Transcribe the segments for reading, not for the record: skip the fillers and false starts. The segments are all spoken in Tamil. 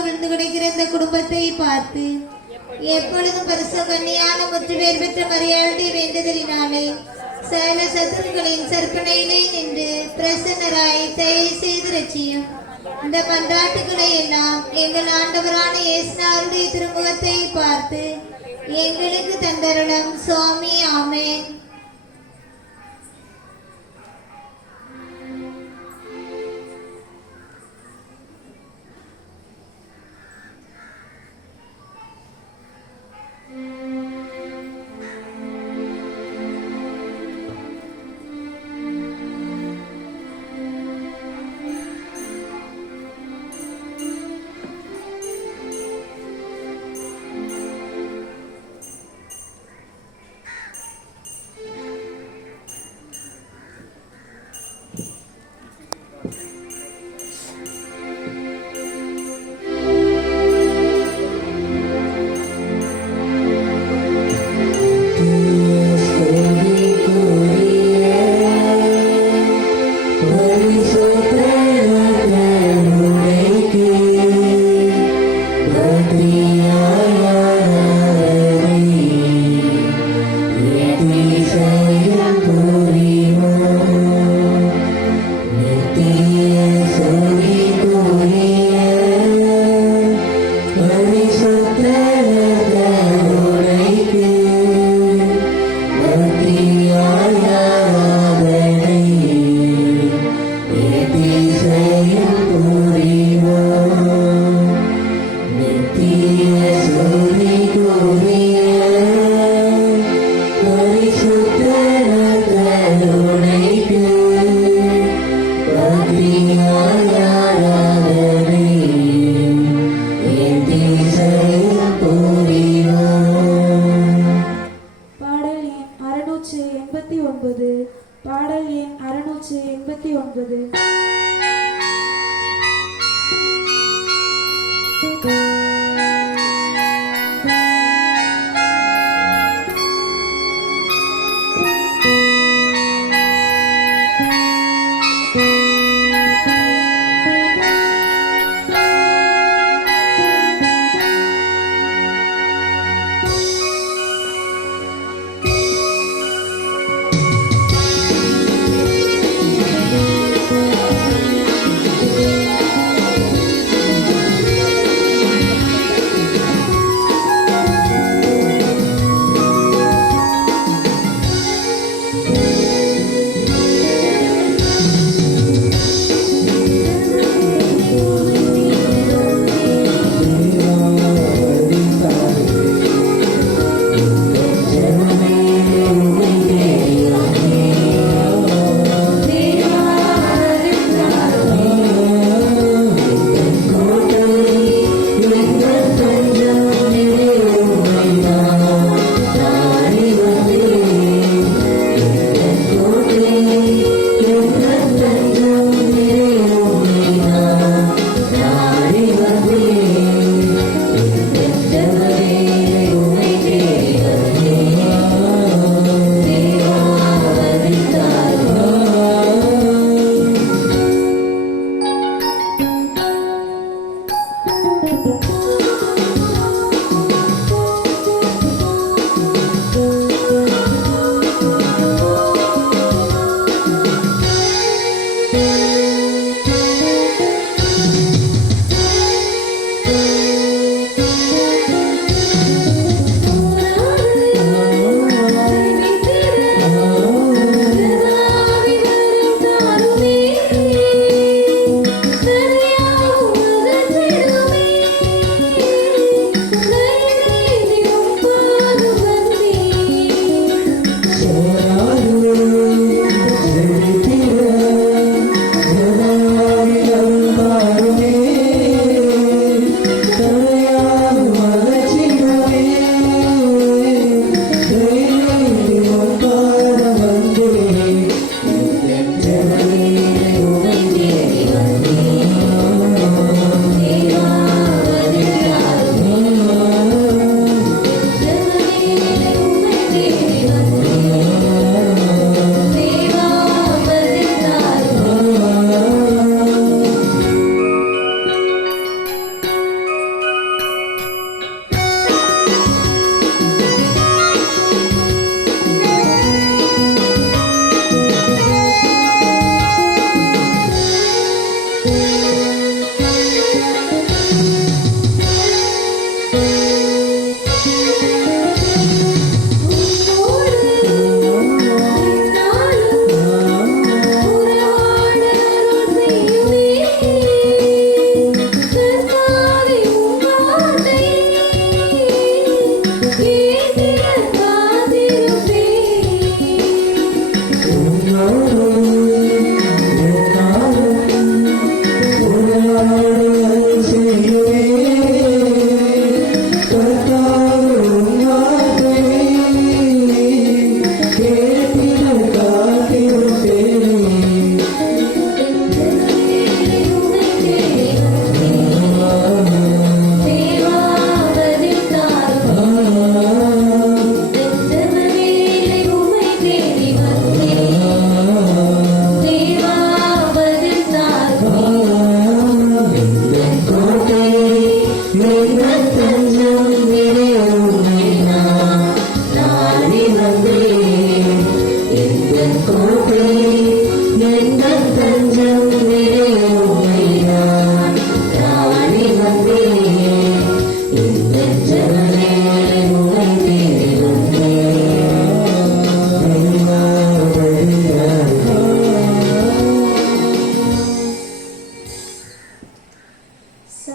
விழுந்து கிடைக்கிற இந்த குடும்பத்தை பார்த்து எப்பொழுதும் பரிசு கன்னியான முற்று பேர் பெற்ற மரியாளுடைய வேண்டுதலினாலே சகல சத்துருக்களின் சற்பனையிலே நின்று பிரசன்னராய் தயவு செய்து ரட்சியும். இந்த மன்றாட்டுகளை எல்லாம் எங்கள் ஆண்டவரான இயேசுநாதருடைய திருமுகத்தை பார்த்து எங்களுக்கு தந்தருளும் சுவாமி. ஆமென்.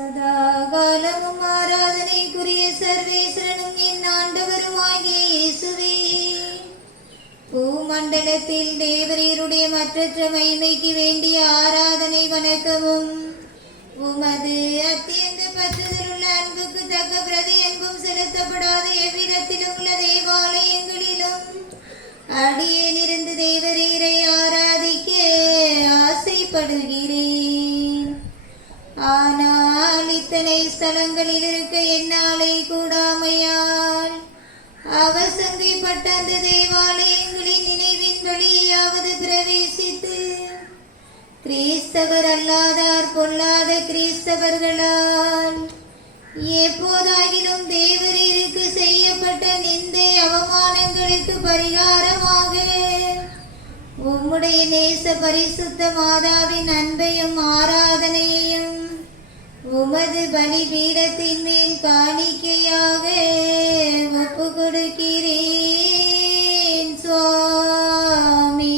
சதா காலமும் ஆராதனைக்குரிய சர்வேஸ்வரனும் என் ஆண்டவருமாகிய இயேசுவே, பூமண்டலத்தில் தேவரீருடைய மற்றற்ற மகிமைக்கு வேண்டிய ஆராதனை வணக்கமும் உமது அத்தியந்த பற்றுதலுள்ள அன்புக்கு தக்க பிரதி அன்பும் செலுத்தப்படாத எவ்விடத்திலும் உள்ள தேவாலயங்களிலும் அடியேனிருந்து தேவரீரை ஆராதிக்க ஆசைப்படுகிறேன். ஆனால் இத்தனை ஸ்தலங்களில் இருக்க என்னாலே கூடாமையால் அவசங்கைப்பட்ட அந்த தேவாலயங்களின் நினைவின் வழியாவது பிரவேசித்து கிறிஸ்தவர் அல்லாதார் பொல்லாத கிறிஸ்தவர்களால் எப்போதாகிலும் தேவரீருக்கு செய்யப்பட்ட நிந்தை அவமானங்களுக்கு பரிகாரமாக உம்முடைய நேச பரிசுத்த மாதாவின் அன்பையும் ஆராதனையையும் உமது பலிபீடத்தின் மேல் காணிக்கையாக ஒப்பு கொடுக்கிறேன் சுவாமி.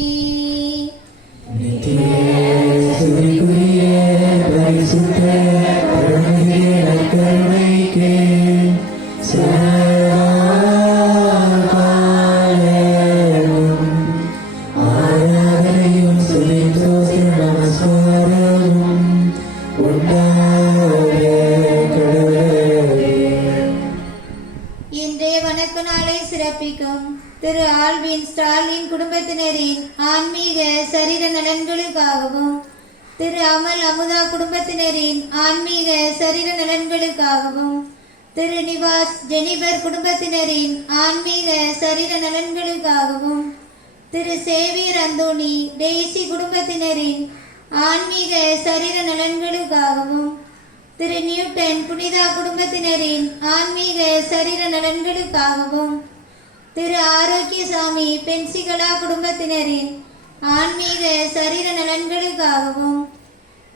இன்றைய வணக்க நாளை சிறப்பிக்கும் திரு ஆல்வின் ஸ்டாலின் குடும்பத்தினரின் ஆன்மீக சரீர நலன்களுக்காகவும் திரு அமல் அமுதா குடும்பத்தினரின் ஆன்மீக சரீர நலன்களுக்காகவும் திரு நிவாஸ் ஜெனிபர் குடும்பத்தினரின் ஆன்மீக சரீர நலன்களுக்காகவும் திரு சேவியர் அந்தோணி டெய்சி குடும்பத்தினரின் ஆன்மீக சரீர நலன்களுக்காகவும் திரு நியூட்டன் புனிதா குடும்பத்தினரின் ஆன்மீக சரீர நலன்களுக்காகவும் திரு ஆரோக்கியசாமி பென்சிகலா குடும்பத்தினரின் ஆன்மீக சரீர நலன்களுக்காகவும்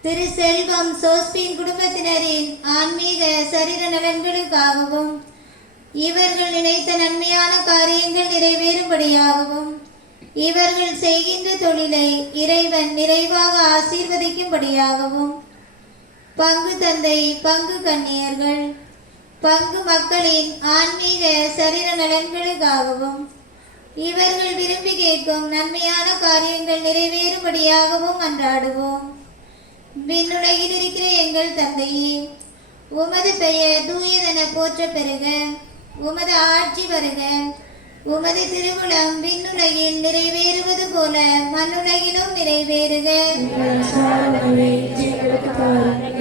திரு செல்வம் சோஸ்பின் குடும்பத்தினரின் ஆன்மீக சரீர நலன்களுக்காகவும் இவர்கள் நினைத்த நன்மையான காரியங்கள் நிறைவேறும்படியாகவும் இவர்கள் செய்கின்ற தொழிலை இறைவன் நிறைவாக ஆசீர்வதிக்கும்படியாகவும் பங்கு தந்தை, பங்கு கன்னியர்கள், பங்கு மக்களின் ஆன்மீக சரீர நலன்களுக்காகவும் இவர்கள் விரும்பி கேட்கும் நன்மையான காரியங்கள் நிறைவேறும்படியாகவும் அன்றாடுவோம். விண்ணுலகில் இருக்கிற எங்கள் தந்தையே, உமது பெயர் தூயதென போற்ற பெறுக. உமது ஆட்சி வருக. உமது திருவுளம் விண்ணுலகில் நிறைவேறுவது போல மண்ணுலகிலும் நிறைவேறுக.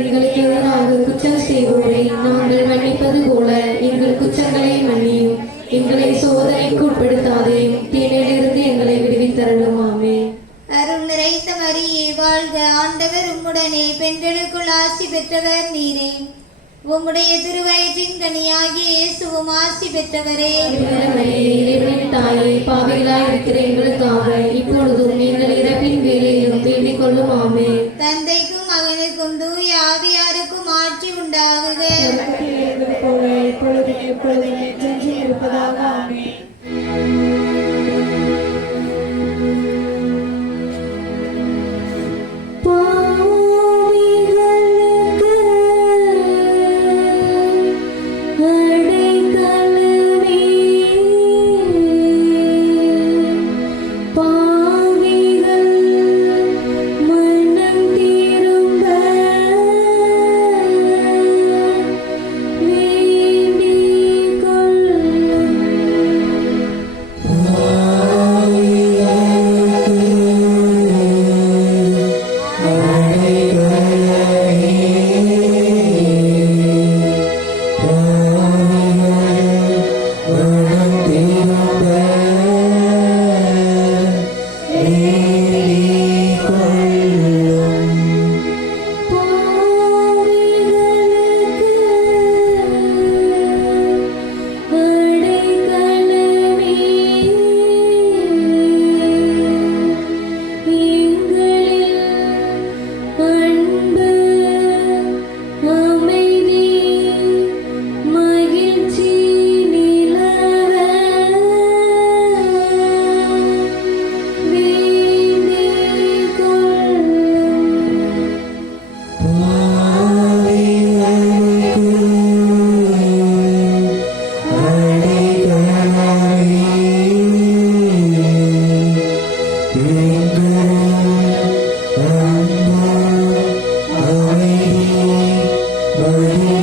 எங்களுக்கு எதிராக குற்றம் செய்வோரை நாங்கள் மன்னிப்பது போல எங்கள் குற்றங்களை மன்னியும். எங்களை சோதனைக்கு உட்படுத்தாதையும் தீமையிலிருந்து எங்களை விடுவித்தருளும். ஆமென். அருள் நிறைந்த மரியே வாழ்க, ஆண்டவர் உம்முடனே, பெண்களுக்குள் ஆசி பெற்றவர் நீரே. உம்முடைய திருவயிற்றின் கனியாகிய இயேசுவும் ஆசி பெற்றவரே. தாயே, பாவிகளாய் இருக்கிற எங்களுக்காக இப்பொழுதும் எங்கள் இறப்பின் வேளையிலும் வேண்டிக் கொள்ளும். ஆமென். தந்தைக்கும் மகனுக்கும் தூய ஆவியாருக்கும் ஆட்சி உண்டாகுக. வேண்டிக் கொள்ளும்.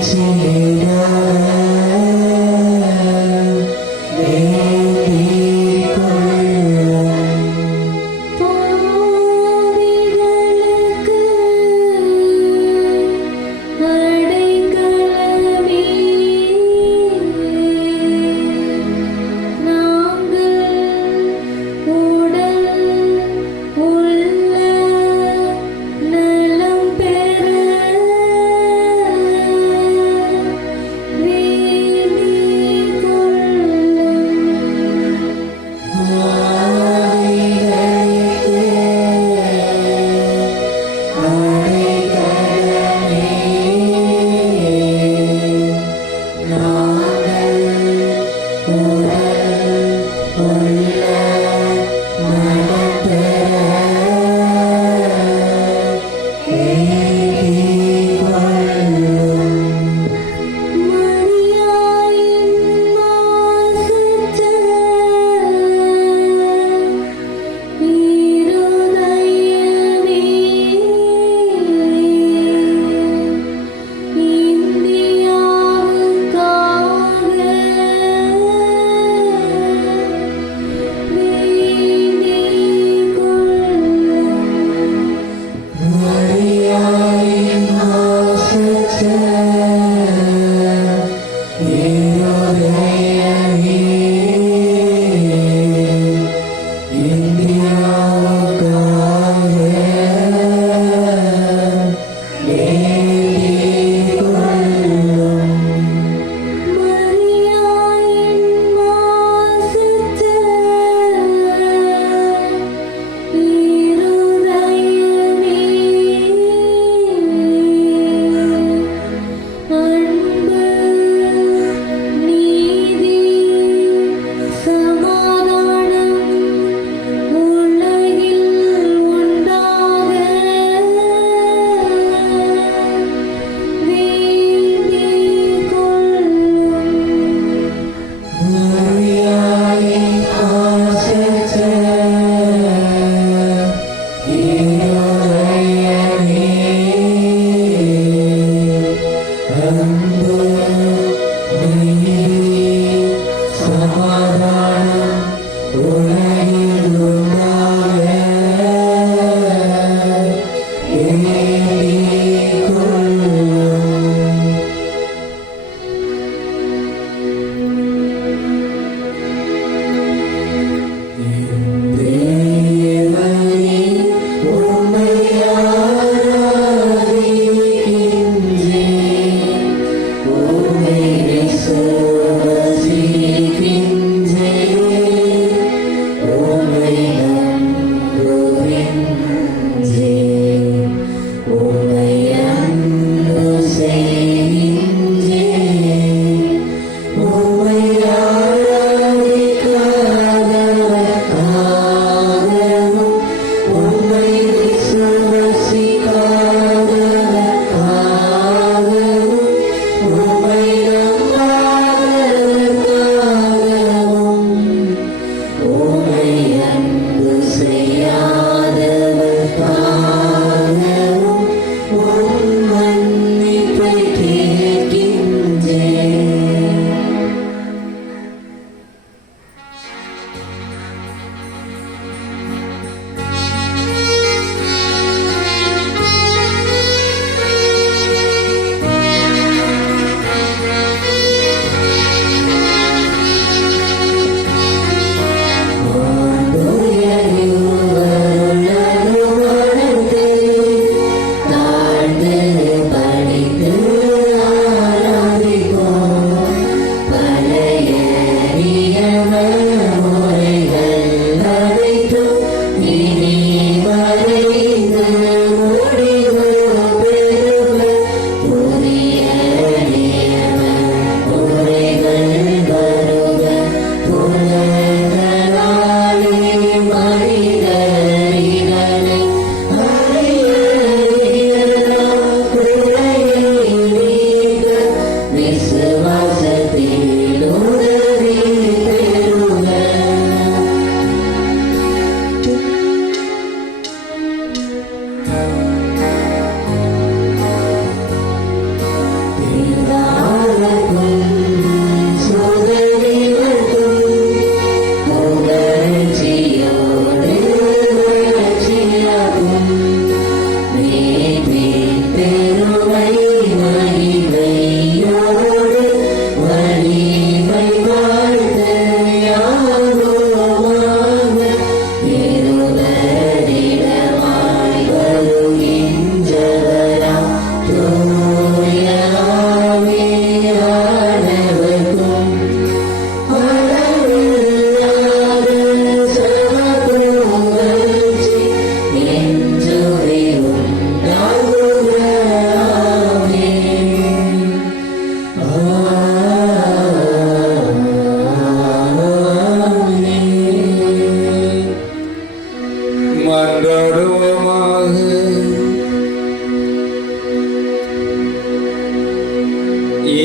Oh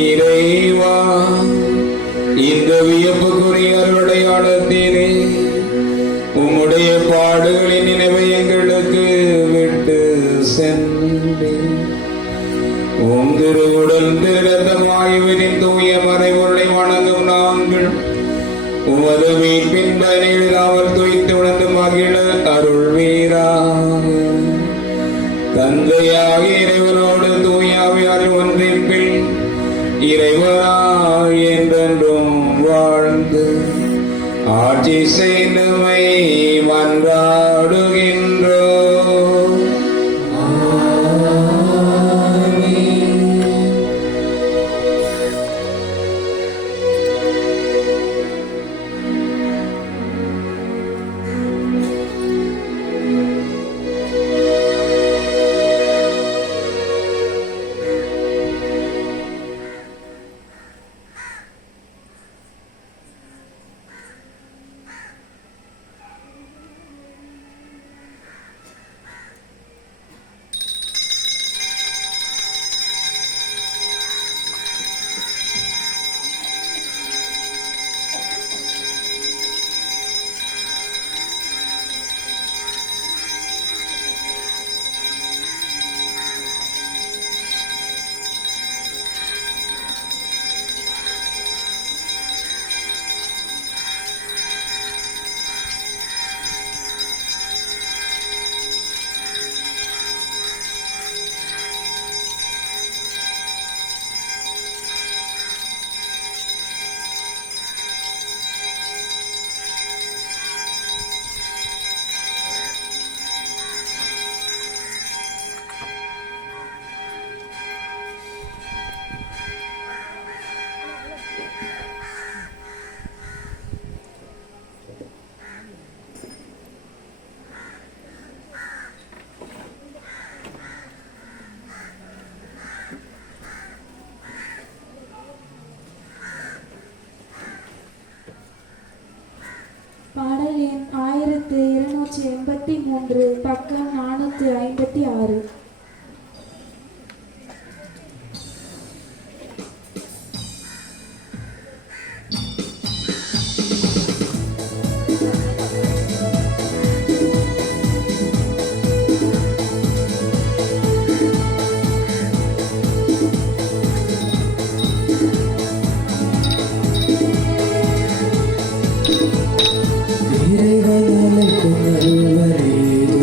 இறைவா, இந்த வியப்புக்குரிய அருளையாளத்திலே உம்முடைய பாடுகளின் நினைவை எங்களுக்கு விட்டு சென்று உம் திருவுடல் திருரத்தமாய்வினின் தூய மறைவுகளை வணங்கும் நாங்கள் உமது மீட்பின் பயனில் அவர் துய்த்து உணர்ந்து மகிழ அருள்வீராக. தந்தையாக இறைவனோடு தூயாவியார் ஒன்றிப்பில் இறைவனாய் என்றென்றும் வாழ்ந்து ஆட்சி செய்தமை மன்றாடுகின்றோ. பாடல் எண் 1283, பக்கம் 456. இறைவன் அழைக்கும் நல்வரேதோ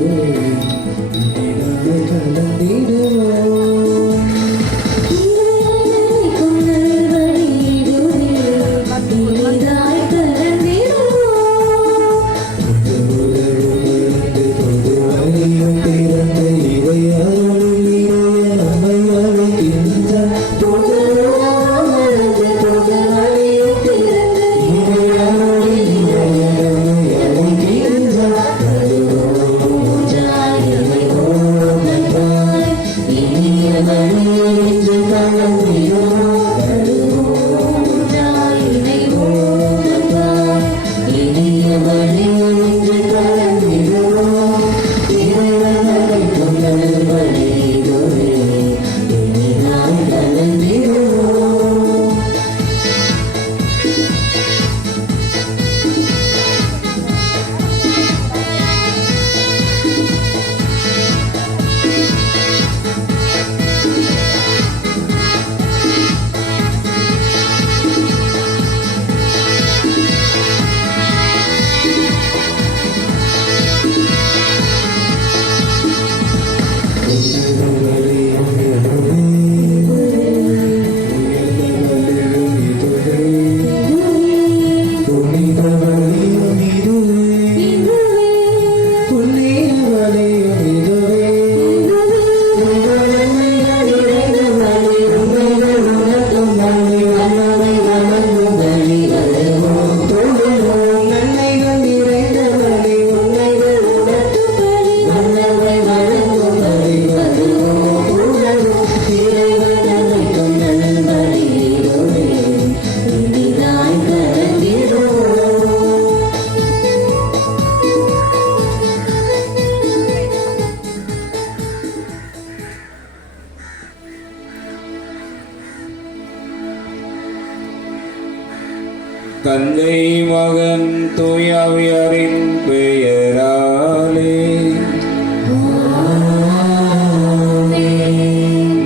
தந்தை மகன் தூயாவியாரின் பெயராலே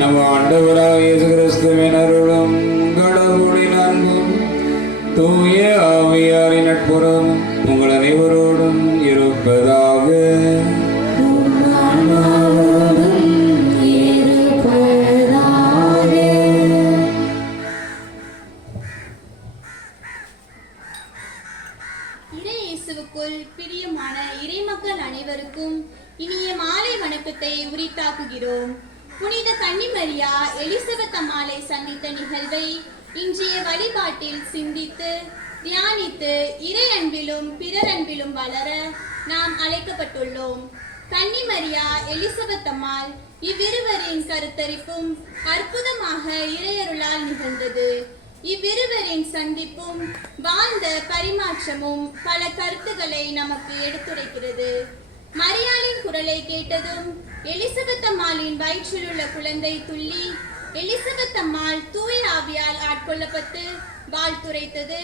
நம் ஆண்டவராக இயேசு கிறிஸ்துவின் அருளும் கடவுளின் அன்பும் தூய ஆவியாரின் நட்புறவும் உங்கள் அனைவரோடும் இருப்பதாக. இயேசுவுக்குள் பிரியமான இறைமக்கள் அனைவருக்கும் இனிய மாலை வணக்கத்தை உரித்தாக்குகிறோம். புனித கன்னிமரியா எலிசபெத் அம்மாளை சந்தித்த நிகழ்வை இன்றைய வழிபாட்டில் சிந்தித்து தியானித்து இறை அன்பிலும் பிறர் அன்பிலும் வளர நாம் அழைக்கப்பட்டுள்ளோம். கன்னிமரியா எலிசபெத் அம்மாள் இவ்விருவரின் கருத்தரிப்பும் அற்புதமாக இறையருளால் நிகழ்ந்தது. இவ்விருவரின் சந்திப்பும் வாழ்ந்த பரிமாற்றமும் பல கருத்துக்களை நமக்கு எடுத்துரைக்கிறது. மரியாளின் குரலை கேட்டதும் எலிசபெத் அம்மாளின் வயிற்றில் உள்ள குழந்தை துள்ளி எலிசபெத் அம்மாள் தூய ஆவியால் ஆட்கொள்ளப்பட்டு வாழ்த்துரைத்தது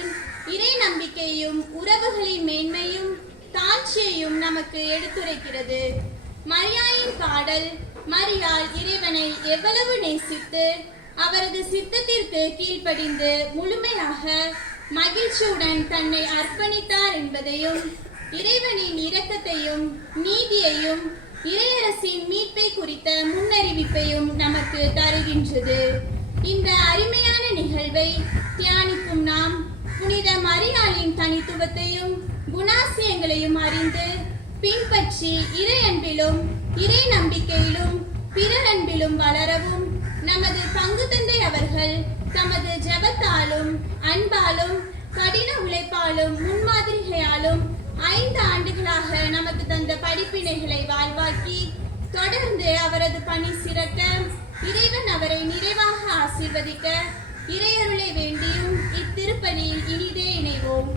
இறை நம்பிக்கையும் உறவுகளின் மேன்மையும் தாழ்ச்சியையும் நமக்கு எடுத்துரைக்கிறது. மரியாளின் பாடல் மரியாள் இறைவனை எவ்வளவு நேசித்து அவரது சித்தத்திற்கு கீழ்ப்படிந்து முழுமையாக மகிழ்ச்சியுடன் தன்னை அர்ப்பணித்தார் என்பதையும் இறைவனின் இரக்கத்தையும் நீதியையும் இறையரசின் மீட்பை குறித்த முன்னறிவிப்பையும் நமக்கு தருகின்றது. இந்த அருமையான நிகழ்வை தியானிக்கும் நாம் புனித மரியாளின் தனித்துவத்தையும் குணாசியங்களையும் அறிந்து பின்பற்றி இறை அன்பிலும் இறை நம்பிக்கையிலும் பிறர் அன்பிலும் வளரவும் நமது பங்கு தந்தை அவர்கள் தமது ஜெபத்தாலும் அன்பாலும் கடின உழைப்பாலும் முன்மாதிரிகையாலும் 5 ஆண்டுகளாக நமக்கு தந்த படிப்பினைகளை வாழ்வாக்கி தொடர்ந்து அவரது பணி சிறக்க இறைவன் அவரை நிறைவாக ஆசீர்வதிக்க இறையருளை வேண்டியும் இத்திருப்பலியில் இனிதே இணைவோம்.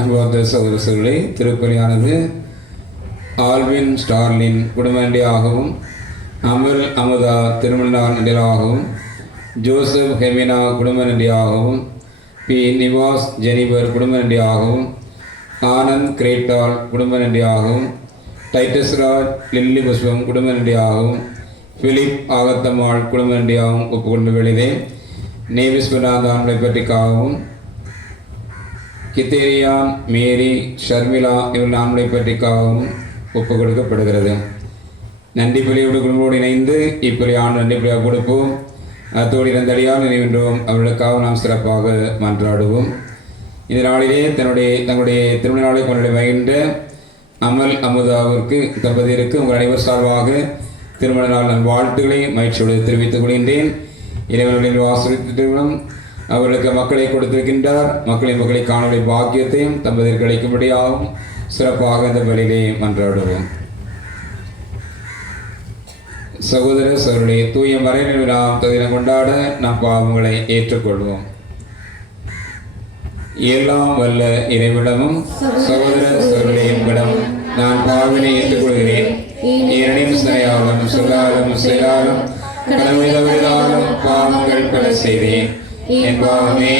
அன்பார்ந்த சகோதரர்களே, திருப்பலியானது ஆல்வின் ஸ்டார்லின் குடும்பண்டியாகவும் அமல் அமுதா திருமண நன்றியாகவும் ஜோசப் ஹெமினா குடும்ப நன்றியாகவும் பி நிவாஸ் ஜெனிபர் குடும்ப நன்றியாகவும் ஆனந்த் கிரேட்டால் குடும்ப நன்றியாகவும் டைட்டஸ் ராஜ் லில்லி புஷ்பம் குடும்ப நன்றியாகவும் பிலிப் ஆகத்தம்மாள் குடும்ப நன்றியாகவும் ஒப்புக்கொண்டு வெளிதே நேவிஸ்வநாதான்களை பற்றிக்காகவும் கித்தேரியான் மேரி ஷர்மிளா இவர் நான்களை பற்றிக்காகவும் ஒப்புக் கொடுக்கப்படுகிறது. நன்றி பலியோடு குடும்பத்தோடு இணைந்து இப்பலியான நன்றி பலியாக கொடுப்போம். அத்தோடு இருந்தடியால் நினைவென்றோம் அவர்களுக்காக நாம் சிறப்பாக மன்றாடுவோம். இந்த நாளிலே தங்களுடைய திருமண நாளை கொண்டாடி மகிழ்ந்த அமல் அமுதாவிற்கு தம்பதியருக்கு உங்கள் அனைவர் சார்பாக திருமண நாள் நல் வாழ்த்துக்களை மகிழ்ச்சியோடு தெரிவித்துக் கொள்கின்றேன். இறைவர்களின் வாசலிலும் அவர்களுக்கு மக்களை கொடுத்திருக்கின்றார். மக்களை காணொலி பாக்கியத்தையும் தம்பதியருக்கு அளிக்கும்படியாகவும் சிறப்பாக இந்த பலியிலே மன்றாடுவோம். சகோதர சகோதரி, தூய மறைநிலை விழா தகுதியினை கொண்டாட நம் பாவங்களை ஏற்றுக்கொள்வோம். எல்லாம் வல்ல இறைவிடமும் சகோதர சகோதரியிடம் நான் பாவினை ஏற்றுக்கொள்கிறேன். ஏனெனில் சினையாலும் சொல்லாலும் செயலாலும் கடமை தவறினாலும் பாவங்கள் பல செய்தேன். என் பாவமே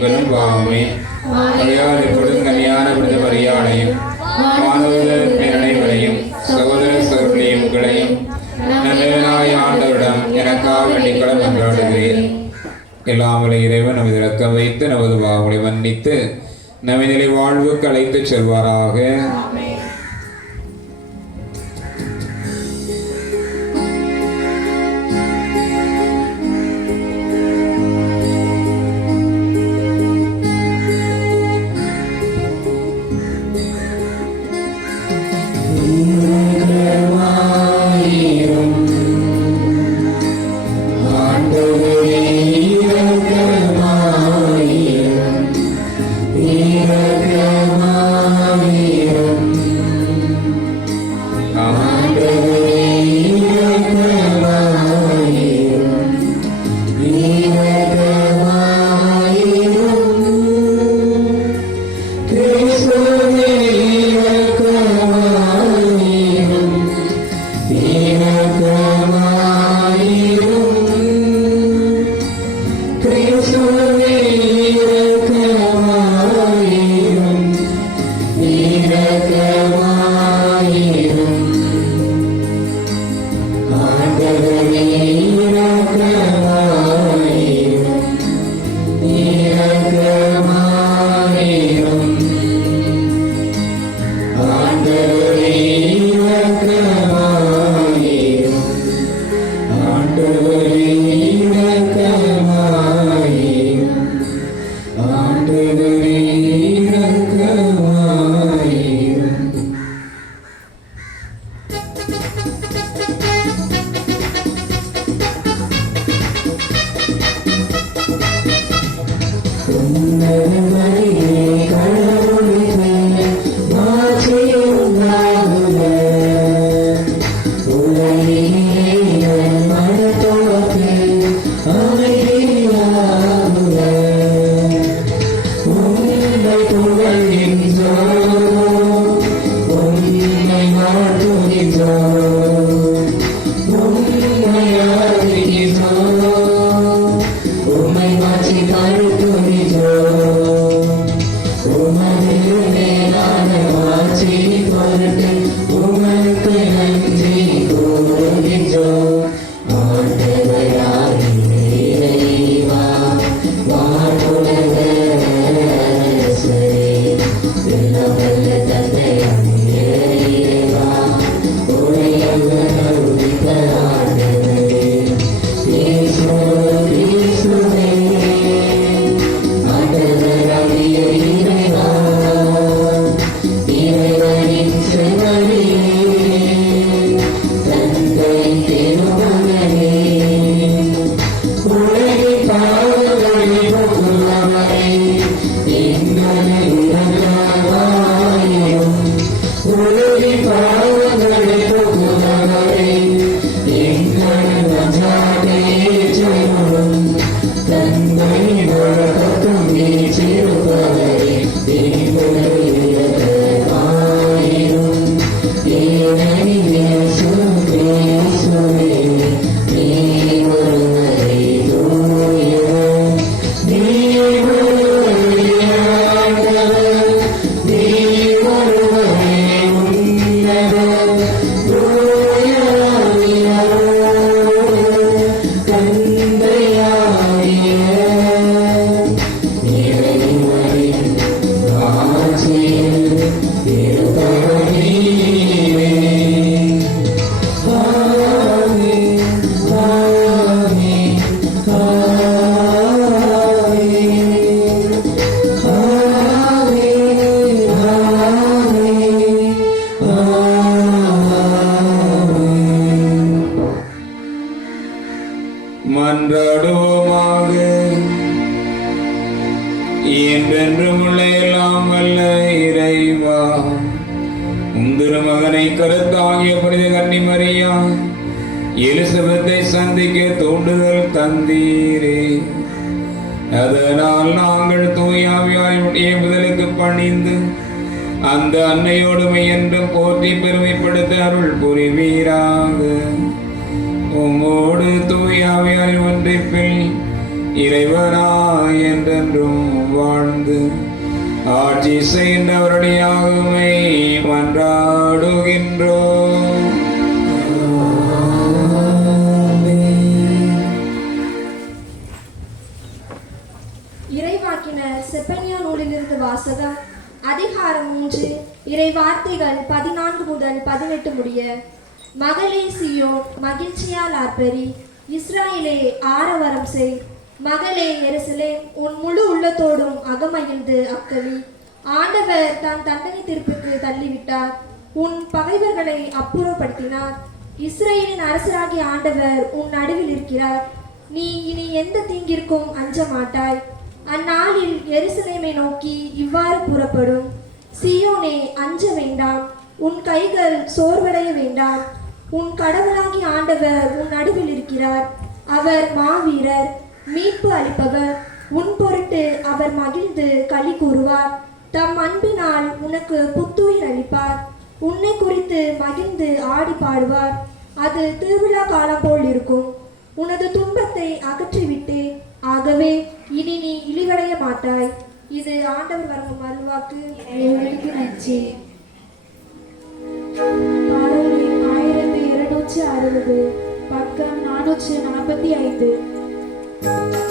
வெறும் பாவமே. அவையால் இப்பொழுதும் கல்யாண விடுத மரியாதையும் மாணவர்கள் அனைவரையும் சகோதர சகோதரியும் உங்களையும் நல்ல ஆண்டவரிடம் எனக்காக வேண்டிக் கொள்ள மன்றாடுகிறேன். எல்லாம் வல்ல இறைவன் நமது இறக்கம் வைத்து நமது பாவங்களை மன்னித்து நவநிலை வாழ்வுக்கு அழைத்து செல்வாராக. Cristo மன்றாடுவோமாக. என்றென்றும் உள்ள எல்லாம் வல்ல இறைவா, உம் திருமகனை கருத்தாகிய புனித கன்னிமரியா எலிசபெத்தை சந்திக்க தூண்டுதல் தந்தீரே. அதனால் நாங்கள் தூயாவியாருடைய முதலுக்கு பணிந்து அந்த அன்னையோடுமை என்றும் போற்றி பெருமைப்படுத்த அருள் புரிவீராக. உம்மோடு தூயாவியாரின் ஒன்றிப்பில் இறைவனாய் என்றென்றும் வாழ்ந்து ஆட்சி செய்கின்றவருடைய ஆகுமை மன்றாடுகின்றோம். இறைவாக்கினர் செப்பனியா நூலிலிருந்து வாசகம். அதிகாரம் 3, இறை வார்த்தைகள் 14 முதல் 18 முடிய. மகளே சியோன், மகிழ்ச்சியால் ஆர்ப்பரி, இஸ்ராயேலே ஆரவாரம் செய். மகளே எருசலேம், உன் முழு உள்ளத்தோடும் அகமகிழ்ந்து அக்களி. ஆண்டவர் தான் தண்டனை தீர்ப்புக்கு தள்ளிவிட்டார், உன் பகைவர்களை அப்புறப்படுத்தினார். இஸ்ரேலின் அரசராகிய ஆண்டவர் உன் நடுவில் இருக்கிறார். நீ இனி எந்த தீங்கிற்கும் அஞ்ச மாட்டாய். அந்நாளில் எருசலேமை நோக்கி இவ்வாறு கூறப்படும்: சியோனே, அஞ்ச வேண்டாம், உன் கைகள் சோர்வடைய வேண்டாம். உன் கடவுளாகிய ஆண்டவர் உன் நடுவில் இருக்கிறார். அவர் மாவீரர், மீட்பு அளிப்பவர். உன் பொருட்டு அவர் மகிழ்ந்து களி கூறுவார். தம் அன்பினால் உனக்கு புத்துயிர் அளிப்பார். உன்னை குறித்து மகிழ்ந்து ஆடி பாடுவார். அது திருவிழா காலம் போல் இருக்கும். உனது துன்பத்தை அகற்றிவிட்டேன், ஆகவே இனி நீ இழிவடைய மாட்டாய். இது ஆண்டவர் வழங்கும் அருள்வாக்கு. நன்றி. பாடல் எண் 1260, பக்கம் 445. Thank you.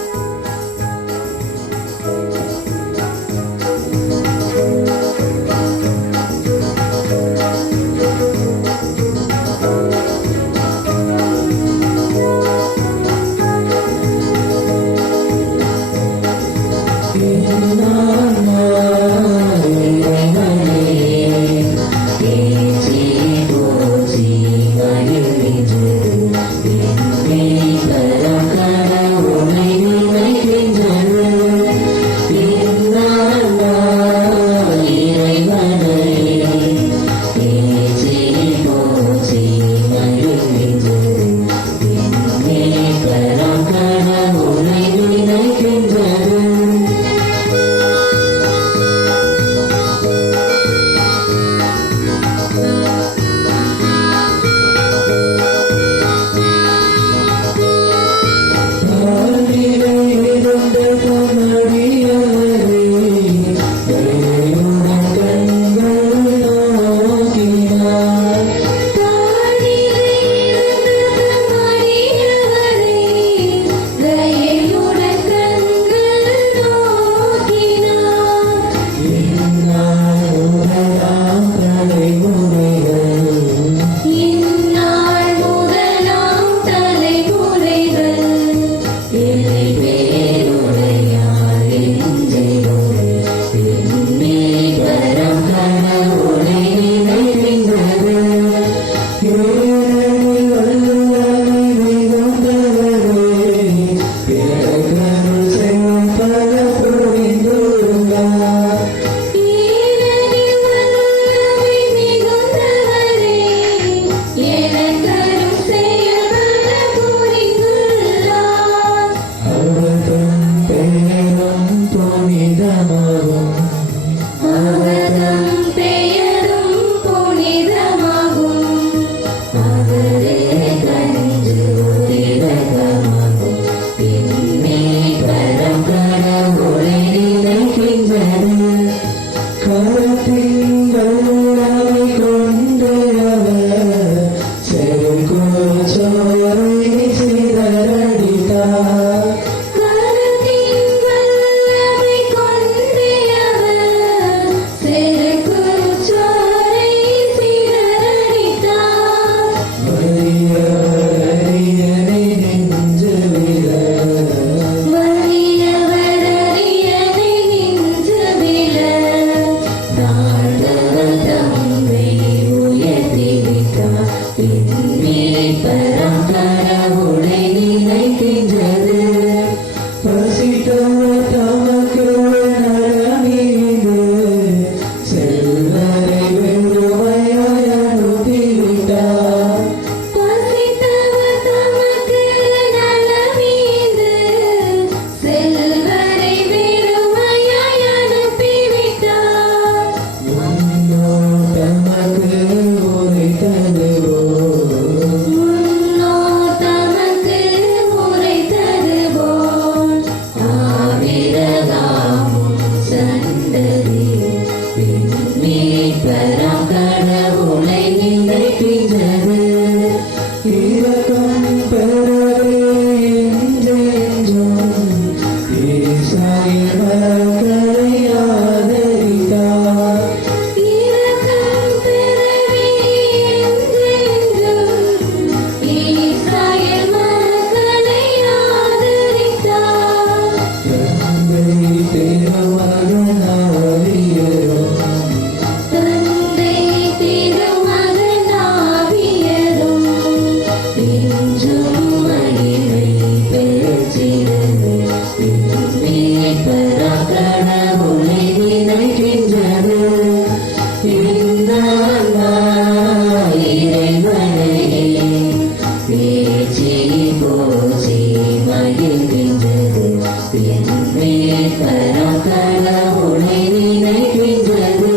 கடவுளை நினைக்கின்றது.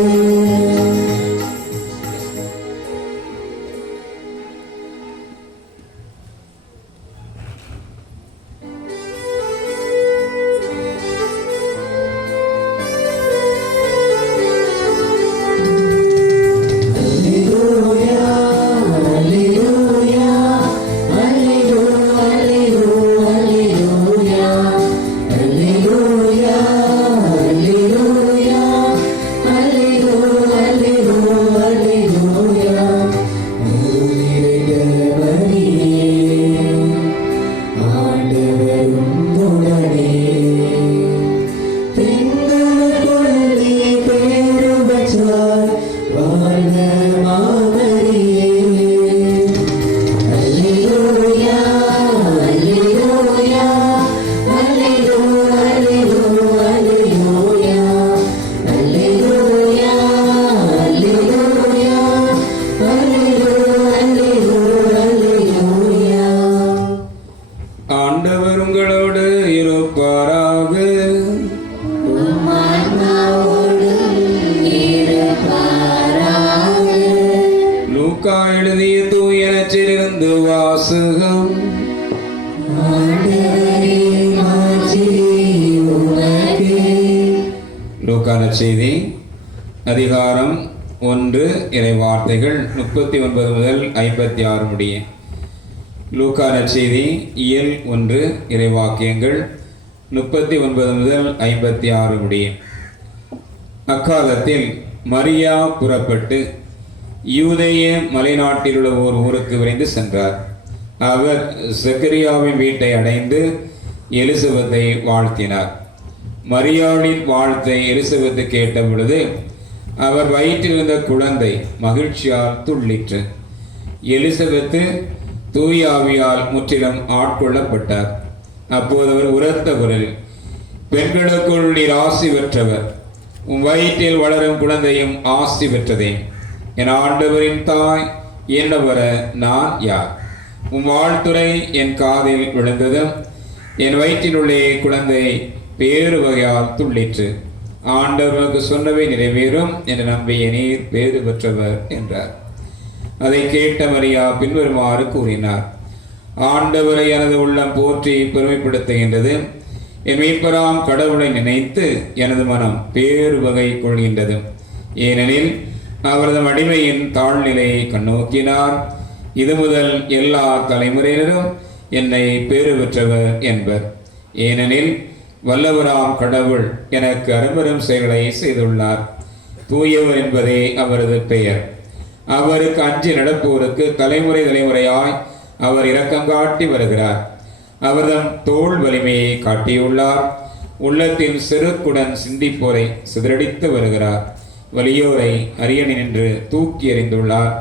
ஆண்டவர் உங்களோடு இருப்பாராக. லூக்கா எழுதிய தூய நற்செய்தியிலிருந்து வாசகம். லூக்கா நற்செய்தி அதிகாரம் 1 இறை வார்த்தைகள் 39 முதல் 56 முடிய. லூக்கா நற்செய்தி இயல் 1 இறைவாக்கியங்கள் 39 முதல் 56 முடிய. அக்காலத்தில் மரியா புறப்பட்டு யூதேய மலைநாட்டில் உள்ள ஓர் ஊருக்கு விரைந்து சென்றார். அவர் சக்கரியாவின் வீட்டை அடைந்து எலிசபெத்தை வாழ்த்தினார். மரியாளின் வாழ்த்தை எலிசபெத்து கேட்ட பொழுது அவர் வயிற்றில் இருந்த குழந்தை மகிழ்ச்சியால் துள்ளிற்று. எலிசபெத்து தூய ஆவியால் முற்றிலும் ஆட்கொள்ளப்பட்டார். அப்போது அவர் உரத்த குரல், பெண்களுக்குள் நீர் ஆசி பெற்றவர், உம் வயிற்றில் வளரும் குழந்தையும் ஆசி பெற்றதே. என் ஆண்டவரின் தாய் என்னவர நான் யார்? உம் வாழ்த்துரை என் காதில் விழுந்ததும் என் வயிற்றிலுள்ளே குழந்தை பேறு வகையால் துள்ளிற்று. ஆண்டவருக்கு சொன்னவை நிறைவேறும் என்று நம்பிய நீர் பேறு பெற்றவர் என்றார். அதை கேட்ட மரியா பின்வருமாறு கூறினார்: ஆண்டவரை எனது உள்ளம் போற்றி பெருமைப்படுத்துகின்றது. என் மீட்பராம் கடவுளை நினைத்து எனது மனம் பேறு வகை கொள்கின்றது. ஏனெனில் அவரது அடிமையின் தாழ்நிலையை கண்ணோக்கினார். இது முதல் எல்லா தலைமுறையினரும் என்னை பேறு பெற்றவர் என்பர். ஏனெனில் வல்லவராம் கடவுள் எனக்கு அரும்பெரும் செயல்களை செய்துள்ளார். தூயவர் என்பதே அவரது பெயர். அவருக்கு அஞ்சி நடப்போருக்கு தலைமுறை தலைமுறையாய் அவர் இரக்கம் காட்டி வருகிறார். அவர்தம் தோள் வலிமையை காட்டியுள்ளார். உள்ளத்தின் செருக்குடன் சிந்திப்போரை சிதறடித்து வருகிறார். வலியோரை அரியணை நின்று தூக்கி எறிந்துள்ளார்.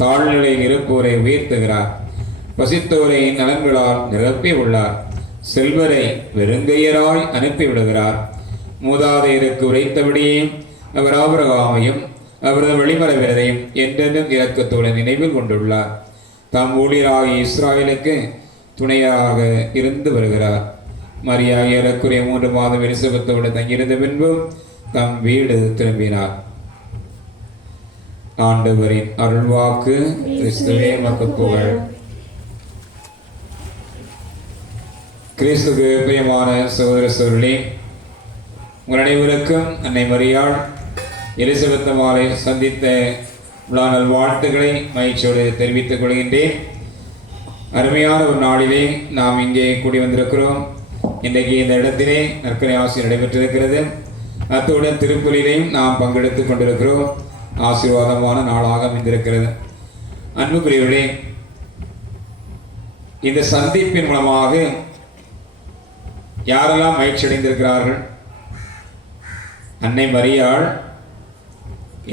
தாழ்நிலையில் இருப்போரை உயர்த்துகிறார். பசித்தோரை நலன்களால் நிரப்பி உள்ளார். செல்வரை வெறுங்கையராய் அனுப்பிவிடுகிறார். மூதாதையருக்கு உரைத்தபடியே அவர் ஆபிரகாமையும் அவரது வழிமரவினரையும் என்றென்றும் இரக்கத்தோடு நினைவில் கொண்டுள்ளார். தாம் ஊழியராகிய இஸ்ராயலுக்கு துணையாக இருந்து வருகிறார். மரியா ஏறக்குறைய 3 மாதம் எலிசபெத்தோடு தங்கியிருந்த பின்பும் தம் வீடு திரும்பினார். ஆண்டவரின் அருள்வாக்கு. கிறிஸ்துவே உமக்கு புகழ். கிறிஸ்துவுக்கு பிரியமான சகோதர சகோதரிகளே, உங்கள் அனைவருக்கும் அன்னை மரியாள் எலிசபெத் அம்மாளை சந்தித்த விழா நல்வாழ்த்துக்களை மகிழ்ச்சியோடு தெரிவித்துக் கொள்கின்றேன். அருமையான ஒரு நாளிலே நாம் இங்கே கூடி வந்திருக்கிறோம். இன்றைக்கு இந்த இடத்திலே நற்கரை ஆசி நடைபெற்றிருக்கிறது. அத்துடன் திருப்பலியிலையும் நாம் பங்கெடுத்துக் கொண்டிருக்கிறோம். ஆசீர்வாதமான நாளாக அமைந்திருக்கிறது. அன்புக்குரியவர்களே, இந்த சந்திப்பின் மூலமாக யாரெல்லாம் மகிழ்ச்சி அடைந்திருக்கிறார்கள்? அன்னை மரியாள்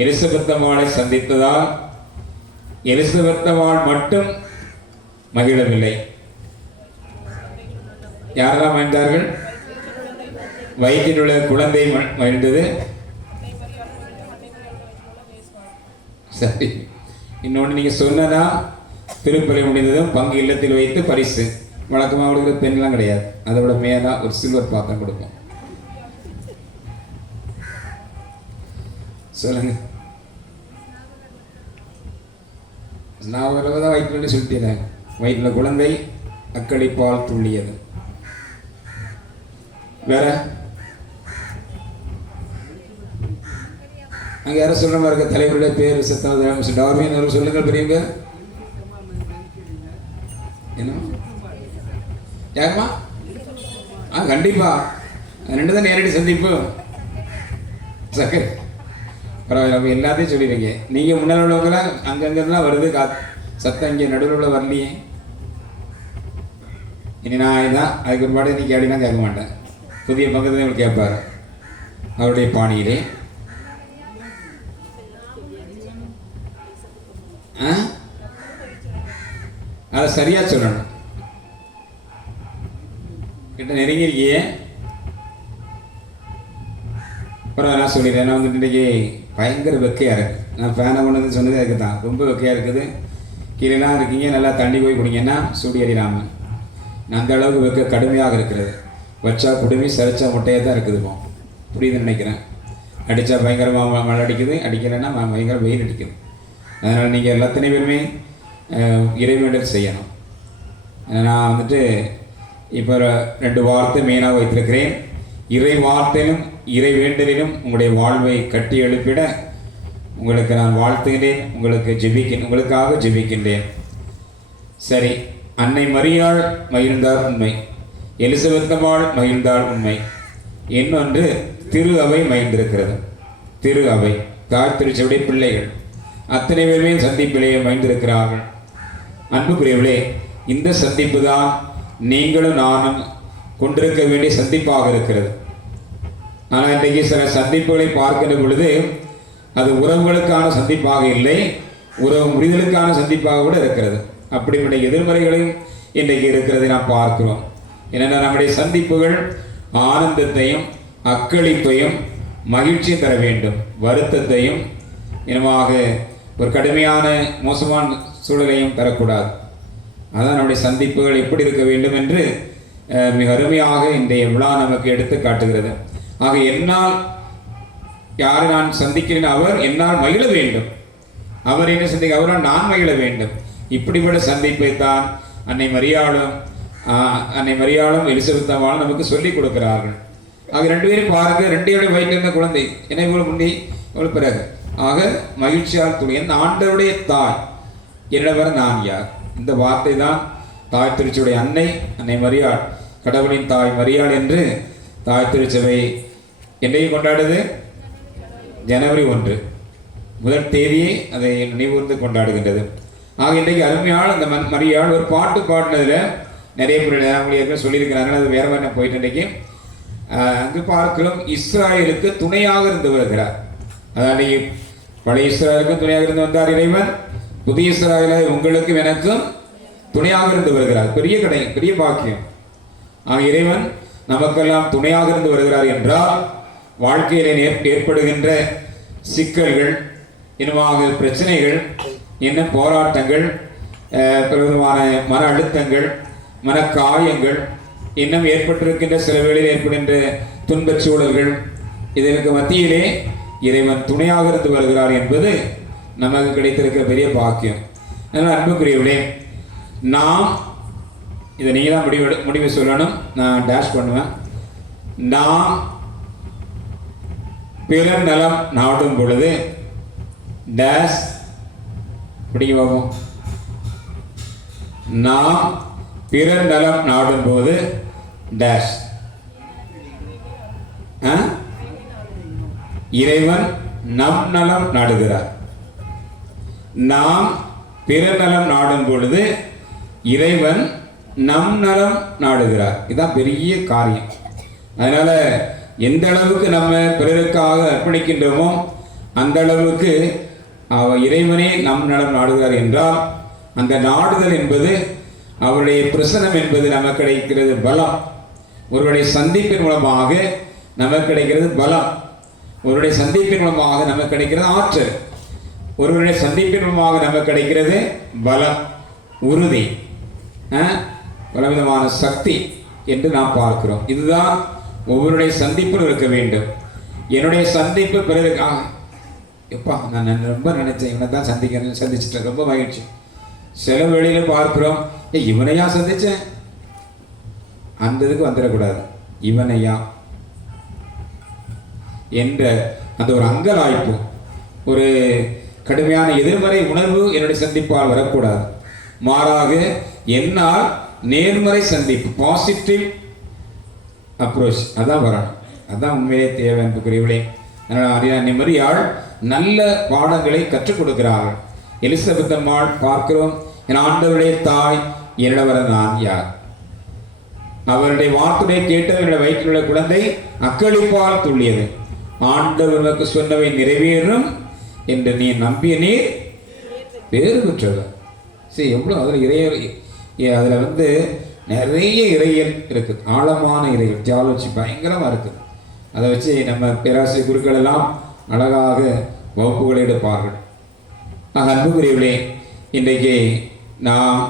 எலிசபெத் அம்மாளை சந்தித்ததால் எலிசபெத் அம்மாள் மட்டும் மகிழவில்லை. யாரெல்லாம் மகிழ்ந்தார்கள்? வயிற்றில் உள்ள குழந்தை மகிழ்ந்தது. சரி, இன்னொன்று நீங்கள் சொன்னா திருப்பலி முடிந்ததும் பங்கு இல்லத்தில் வைத்து பரிசு வழக்கமாக கொடுக்குற பென்லாம் கிடையாது, அதோட மேலாக ஒரு சில்வர் பாத்திரம் கொடுப்போம். சொல்லுங்க. நான் ஒரு தான் வயிற்றுல சொல்லிட்டேன். வயிற்றில் குழந்தை அக்களிப்பால் துள்ளியது. வேற அங்கே யாரும் சொல்ற மாதிரி இருக்க தலைவருடைய பேர் சத்தம் டார்வின் அவர் சொல்லுங்க பெரியவங்க. என்ன யாருமா? கண்டிப்பா ரெண்டு தான் நேரடி சந்திப்பு. சக்கரை பரவாயில்ல, அப்போ எல்லாத்தையும் சொல்லிடுங்க. நீங்கள் முன்னால் உள்ளவங்களாம் அங்கங்கெல்லாம் வருது சத்தம், இங்கே நடுவில் உள்ள வரலையே. இனி நான் இதான் அதுக்கு ஒரு பாடு நீ கேட்டினா கேட்க மாட்டேன். புதிய பக்கத்தில் இவர் கேட்பார் அவருடைய பாணியிலே. அதை சரியா சொல்லணும். கிட்ட நெருங்கிருக்கியே. பரவாயில்ல, நான் சொல்லிடுறேன். நான் வந்துட்டு இன்றைக்கி பயங்கர வெக்கையாக இருக்குது. நான் ஃபேனை கொண்டு வந்து சொன்னதே அதுக்கு தான். ரொம்ப வெக்கையாக இருக்குது. கீழேலாம் இருக்கீங்க, நல்லா தண்ணி போய் குடிங்கன்னா சூடி அறியாமல். அந்த அளவுக்கு வெக்க கடுமையாக இருக்கிறது. வச்சா குடுமி, சரிச்சா முட்டையாக தான் இருக்குது. இப்போ புரியுதுன்னு நினைக்கிறேன். அடித்தா பயங்கரமாக மழை அடிக்குது, அடிக்கலைன்னா பயங்கர வெயில் அடிக்குது. அதனால் நீங்கள் எல்லாத்தினையும் பேருமே இறைவேண்டல் செய்யணும். நான் வந்துட்டு இப்போ 2 வார்த்தை மெயினாக வைத்திருக்கிறேன். இறை வார்த்தையிலும் இறை வேண்டலிலும் உங்களுடைய வாழ்வை கட்டி எழுப்பிட உங்களுக்கு நான் வாழ்த்துகிறேன். உங்களுக்காக ஜெபிக்கின்றேன். சரி, அன்னை மரியாள் மகிழ்ந்தார் உண்மை, எலிசபெத்தம்மாள் மகிழ்ந்தார் உண்மை. இன்னொன்று திரு அவை மகிழ்ந்திருக்கிறது. திரு அவை தாய் திருச்சபுடைய பிள்ளைகள் அத்தனை பேருமே சந்திப்பிலேயே மகிழ்ந்திருக்கிறார்கள். அன்புக்குரியவர்களே, இந்த சந்திப்பு தான் நீங்களும் நானும் கொண்டிருக்க வேண்டிய சந்திப்பாக இருக்கிறது. ஆனால் இன்றைக்கு சில சந்திப்புகளை பார்க்கின்ற பொழுது அது உறவுகளுக்கான சந்திப்பாக இல்லை, உறவு முறிதலுக்கான சந்திப்பாக கூட இருக்கிறது. அப்படிப்பட்ட எதிர்மறைகளையும் இன்றைக்கு இருக்கிறதை நாம் பார்க்கிறோம். ஏன்னா நம்முடைய சந்திப்புகள் ஆனந்தத்தையும் அக்களிப்பையும் மகிழ்ச்சியும் தர வேண்டும், வருத்தத்தையும் இனமாக ஒரு கடுமையான மோசமான சூழலையும் தரக்கூடாது. அதான் நம்முடைய சந்திப்புகள் எப்படி இருக்க வேண்டும் என்று மிக அருமையாக இன்றைய விழா நமக்கு எடுத்து காட்டுகிறது. ஆக என்னால் யாரை நான் சந்திக்கிறேன் அவர் என்னால் மகிழ வேண்டும், அவர் என்ன சந்திக்க அவரால் நான் மகிழ வேண்டும். இப்படிப்பட்ட சந்திப்பை தான் அன்னை மரியாளும் எலிசபெத்தம்மாளும் நமக்கு சொல்லிக் கொடுக்கிறார்கள். ஆக 2 பேரும் பாருங்க, 2 பேரும் வயிற்றில் இருந்த குழந்தை என்னை போல முந்தி அவள் பிறகு. ஆக மகிழ்ச்சியால் துணை என் ஆண்டவருடைய தாய் என்னவர் நான் யார். இந்த வார்த்தை தான் தாய் திருச்சபையுடைய அன்னை மரியாள், கடவுளின் தாய் மரியாள் என்று தாய் திருச்சபை என்னையும் கொண்டாடுது. ஜனவரி 1 முதல் தேதியை அதை நினைவுர்ந்து கொண்டாடுகின்றது. ஆக இன்றைக்கு அருமையால் அந்த மரியாள் ஒரு பாட்டு பாடினதில் நிறைய பேர் சொல்லியிருக்கிறாங்க. அது வேற மாதிரி போயிட்டு இன்றைக்கு அங்கு பார்க்கிறோம், இஸ்ராயலுக்கு துணையாக இருந்து வருகிறார். அதாவது பழைய இஸ்ராயலுக்கும் துணையாக இருந்து வந்தார் இறைவன், புதிய இஸ்ராயலை உங்களுக்கும் எனக்கும் துணையாக இருந்து வருகிறார். பெரிய பாக்கியம். இறைவன் நமக்கெல்லாம் துணையாக இருந்து வருகிறார் என்றால் வாழ்க்கையிலே ஏற்படுகின்ற சிக்கல்கள், இனமாக பிரச்சனைகள், இன்னும் போராட்டங்கள், பலவிதமான மன அழுத்தங்கள், மனக்காயங்கள், இன்னும் ஏற்பட்டிருக்கின்ற சில வேளையில் ஏற்படுகின்ற துன்பச் சூழல்கள், இதற்கு மத்தியிலே இறைவன் துணையாக இருந்து வருகிறார் என்பது நமக்கு கிடைத்திருக்கிற பெரிய பாக்கியம். அதனால் அன்புக்குரியவர்களே, நாம் இதை நீங்கள் தான் முடிவு சொல்லணும். நான் டேஷ் பண்ணுவேன். நாம் பிறர் நலம் நாடும் பொழுது டேஷ் பிடிக்க பார்ப்போம். நாம் பிறர் நலம் நாடும் போது டேஷ் இறைவன் நம் நலம் நாடுகிறார். நாம் பிறர் நலம் நாடும் பொழுது இறைவன் நம் நலம் நாடுகிறார். இதுதான் பெரிய காரியம். அதனால எந்த அளவுக்கு நம்ம பிறருக்காக அர்ப்பணிக்கின்றோமோ அந்த அளவுக்கு இறைவனே நம் நலம் நாடுகிறார் என்றால் அந்த நாடுதல் என்பது அவருடைய பிரசனம் என்பது நமக்கு கிடைக்கிறது பலம். ஒருவருடைய சந்திப்பின் மூலமாக நமக்கு கிடைக்கிறது பலம், ஒருவருடைய சந்திப்பின் மூலமாக நமக்கு கிடைக்கிறது ஆற்றல், ஒருவருடைய சந்திப்பின் மூலமாக நமக்கு கிடைக்கிறது பலம், உறுதி. பலவிதமான சக்தி என்று நாம் பார்க்கிறோம். இதுதான் ஒவ்வொருடைய சந்திப்பில் இருக்க வேண்டும். என்னுடைய சந்திப்பு பிறகு எப்பா நான் ரொம்ப நினைச்சேன் இவனை தான் சந்திச்சிட்டேன், ரொம்ப மகிழ்ச்சி. சில வேளையில பார்க்கிறோம், இவனையா சந்திச்சேன், அந்த இதுக்கு வந்துடக்கூடாது, இவனையா என்ற அந்த ஒரு அங்கலாய்ப்பு, ஒரு கடுமையான எதிர்மறை உணர்வு என்னுடைய சந்திப்பால் வரக்கூடாது. மாறாக என்னால் நேர்மறை சந்திப்பு, பாசிட்டிவ் அப்ரோச் அதான் வரணும். அதான் உண்மையிலே தேவை என்பதுக்குரியவளே. அதனால் மரியாள் நல்ல பாடங்களை கற்றுக் கொடுக்கிறார்கள். எலிசபெத் அம்மாள் பார்க்கிறோம், என் ஆண்டவருடைய தாய், என்னிடவர நான் யார், அவருடைய வார்த்தையை கேட்டு என்னுடைய வயிற்றில் உள்ள குழந்தை அக்களிப்பால் துள்ளியது, ஆண்டவர் உனக்கு சொன்னவை நிறைவேறும் என்று நீ நம்பிய நீர் பேறு பெற்றவர். சரி, எவ்வளோ அதில் அதில் வந்து நிறைய இறையல் இருக்குது, ஆழமான இறையல், தியாலஜி பயங்கரமாக இருக்குது. அதை வச்சு நம்ம பேராசிரியர் குருக்கள் எல்லாம் அழகாக வகுப்புகளை எடுப்பார்கள். அன்புக்குரியவர்களே, இன்றைக்கு நாம்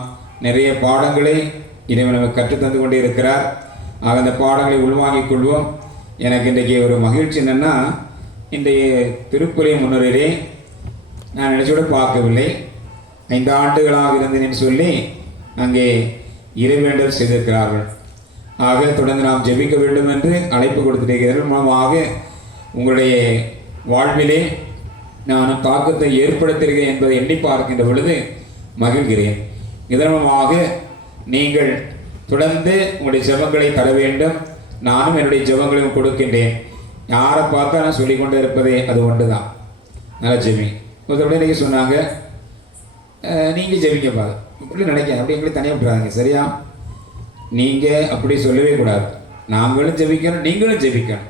நிறைய பாடங்களை இறைவன் நமக்கு கற்றுத்தந்து கொண்டே இருக்கிறார். ஆக அந்த பாடங்களை உள்வாங்கிக் கொள்வோம். எனக்கு இன்றைக்கு ஒரு மகிழ்ச்சி என்னென்னா, இன்றைய திருப்புரை முன்னுரையிலே நான் நினைச்சோட பார்க்கவில்லை. 5 ஆண்டுகளாக இருந்தேன்னு சொல்லி அங்கே இறைவேண்டல் செய்திருக்கிறார்கள். ஆக தொடர்ந்து நாம் ஜெபிக்க வேண்டும் என்று அழைப்பு கொடுத்திருக்கிறதன் மூலமாக உங்களுடைய வாழ்விலே நான் தாக்கத்தை ஏற்படுத்துகிறேன் என்பதை எண்ணி பார்க்கின்ற பொழுது மகிழ்கிறேன். இதன் மூலமாக நீங்கள் தொடர்ந்து உங்களுடைய ஜெபங்களை தர வேண்டும். நானும் என்னுடைய ஜெபங்களையும் கொடுக்கின்றேன். யாரை பார்த்தா நான் சொல்லிக் கொண்டு இருப்பதே அது ஒன்று தான். நல்லா ஜெபி. ஒருத்தருடைய இன்றைக்கி சொன்னாங்க, நீங்கள் ஜெபிக்கப்பா இப்படி நினைக்க, அப்படி எங்களுக்கு தனியாக விட்டுறாங்க, சரியா? நீங்கள் அப்படி சொல்லவே கூடாது. நாங்களும் ஜெபிக்கணும், நீங்களும் ஜெபிக்கணும்.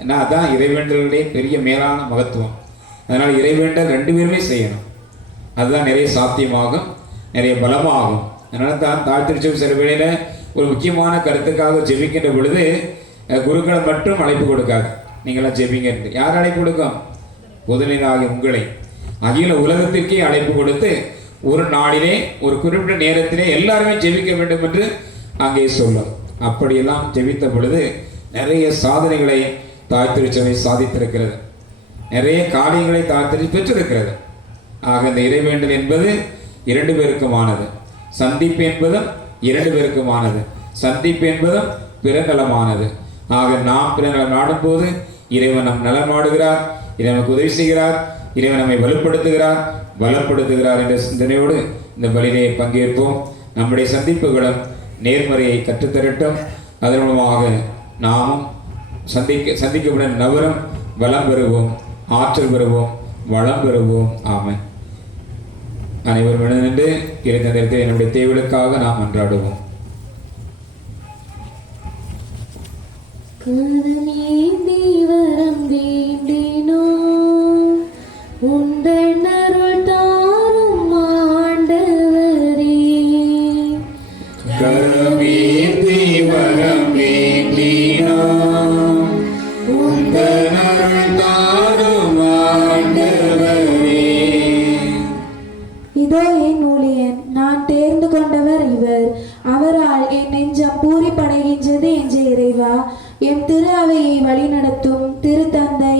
ஏன்னா அதான் இறைவேண்டலுடைய பெரிய மேலான மகத்துவம். அதனால் இறைவேண்டல் 2 பேருமே செய்யணும். அதுதான் நிறைய சாத்தியமாகும், நிறைய பலமாகும். அதனால தான் தாழ்த்திருச்சம் சில வேளையில் ஒரு முக்கியமான கருத்துக்காக ஜெபிக்கின்ற பொழுது குருக்களை மட்டும் அழைப்பு கொடுக்காது, நீங்களாம் ஜெபிங்க. யார் அழைப்பு கொடுக்கும்? பொதுநிலையாகிய உங்களை அகில உலகத்திற்கே அழைப்பு கொடுத்து ஒரு நாளிலே ஒரு குறிப்பிட்ட நேரத்திலே எல்லாருமே ஜெபிக்க வேண்டும் என்று அங்கே சொல்லும். அப்படியெல்லாம் ஜெபித்த பொழுது நிறைய சாதனைகளை தாழ்த்திருச்சவை சாதித்திருக்கிறது, நிறைய காரியங்களை தாழ்த்தி பெற்றிருக்கிறது. ஆக இந்த இறைவேண்டல் என்பது 2 பேருக்குமானது, சந்திப்பு என்பதும் 2 பேருக்குமானது, சந்திப்பு என்பதும் பிறநலமானது. ஆக நாம் பிறநலம் நாடும் போது இறைவன் நம் நலம் நாடுகிறார், இறைவன் நமக்கு உதவி செய்கிறார், இறைவன் நம்மை வலுப்படுத்துகிறார், பலப்படுத்துகிறார் என்ற சிந்தனையோடு இந்த பலியிலே பங்கேற்போம். நம்முடைய சந்திப்புகளும் நேர்மறையை கற்றுத்தரட்டும். அதன் மூலமாக நாமும் சந்திக்கப்படும் நபரும் வளம் பெறுவோம், ஆற்றல் பெறுவோம், வளம் பெறுவோம். ஆமென். அனைவரும் எழுந்து இருந்த நேரத்தில் என்னுடைய தேவைகளுக்காக நாம் மன்றாடுவோம். இதோ என் ஊழியன், நான் தேர்ந்து கொண்டவர் இவர், அவரால் என் நெஞ்சம் பூரிப்படைகின்றது என்ற இறைவா, என் திரு அவையை வழிநடத்தும் திருத்தந்தை,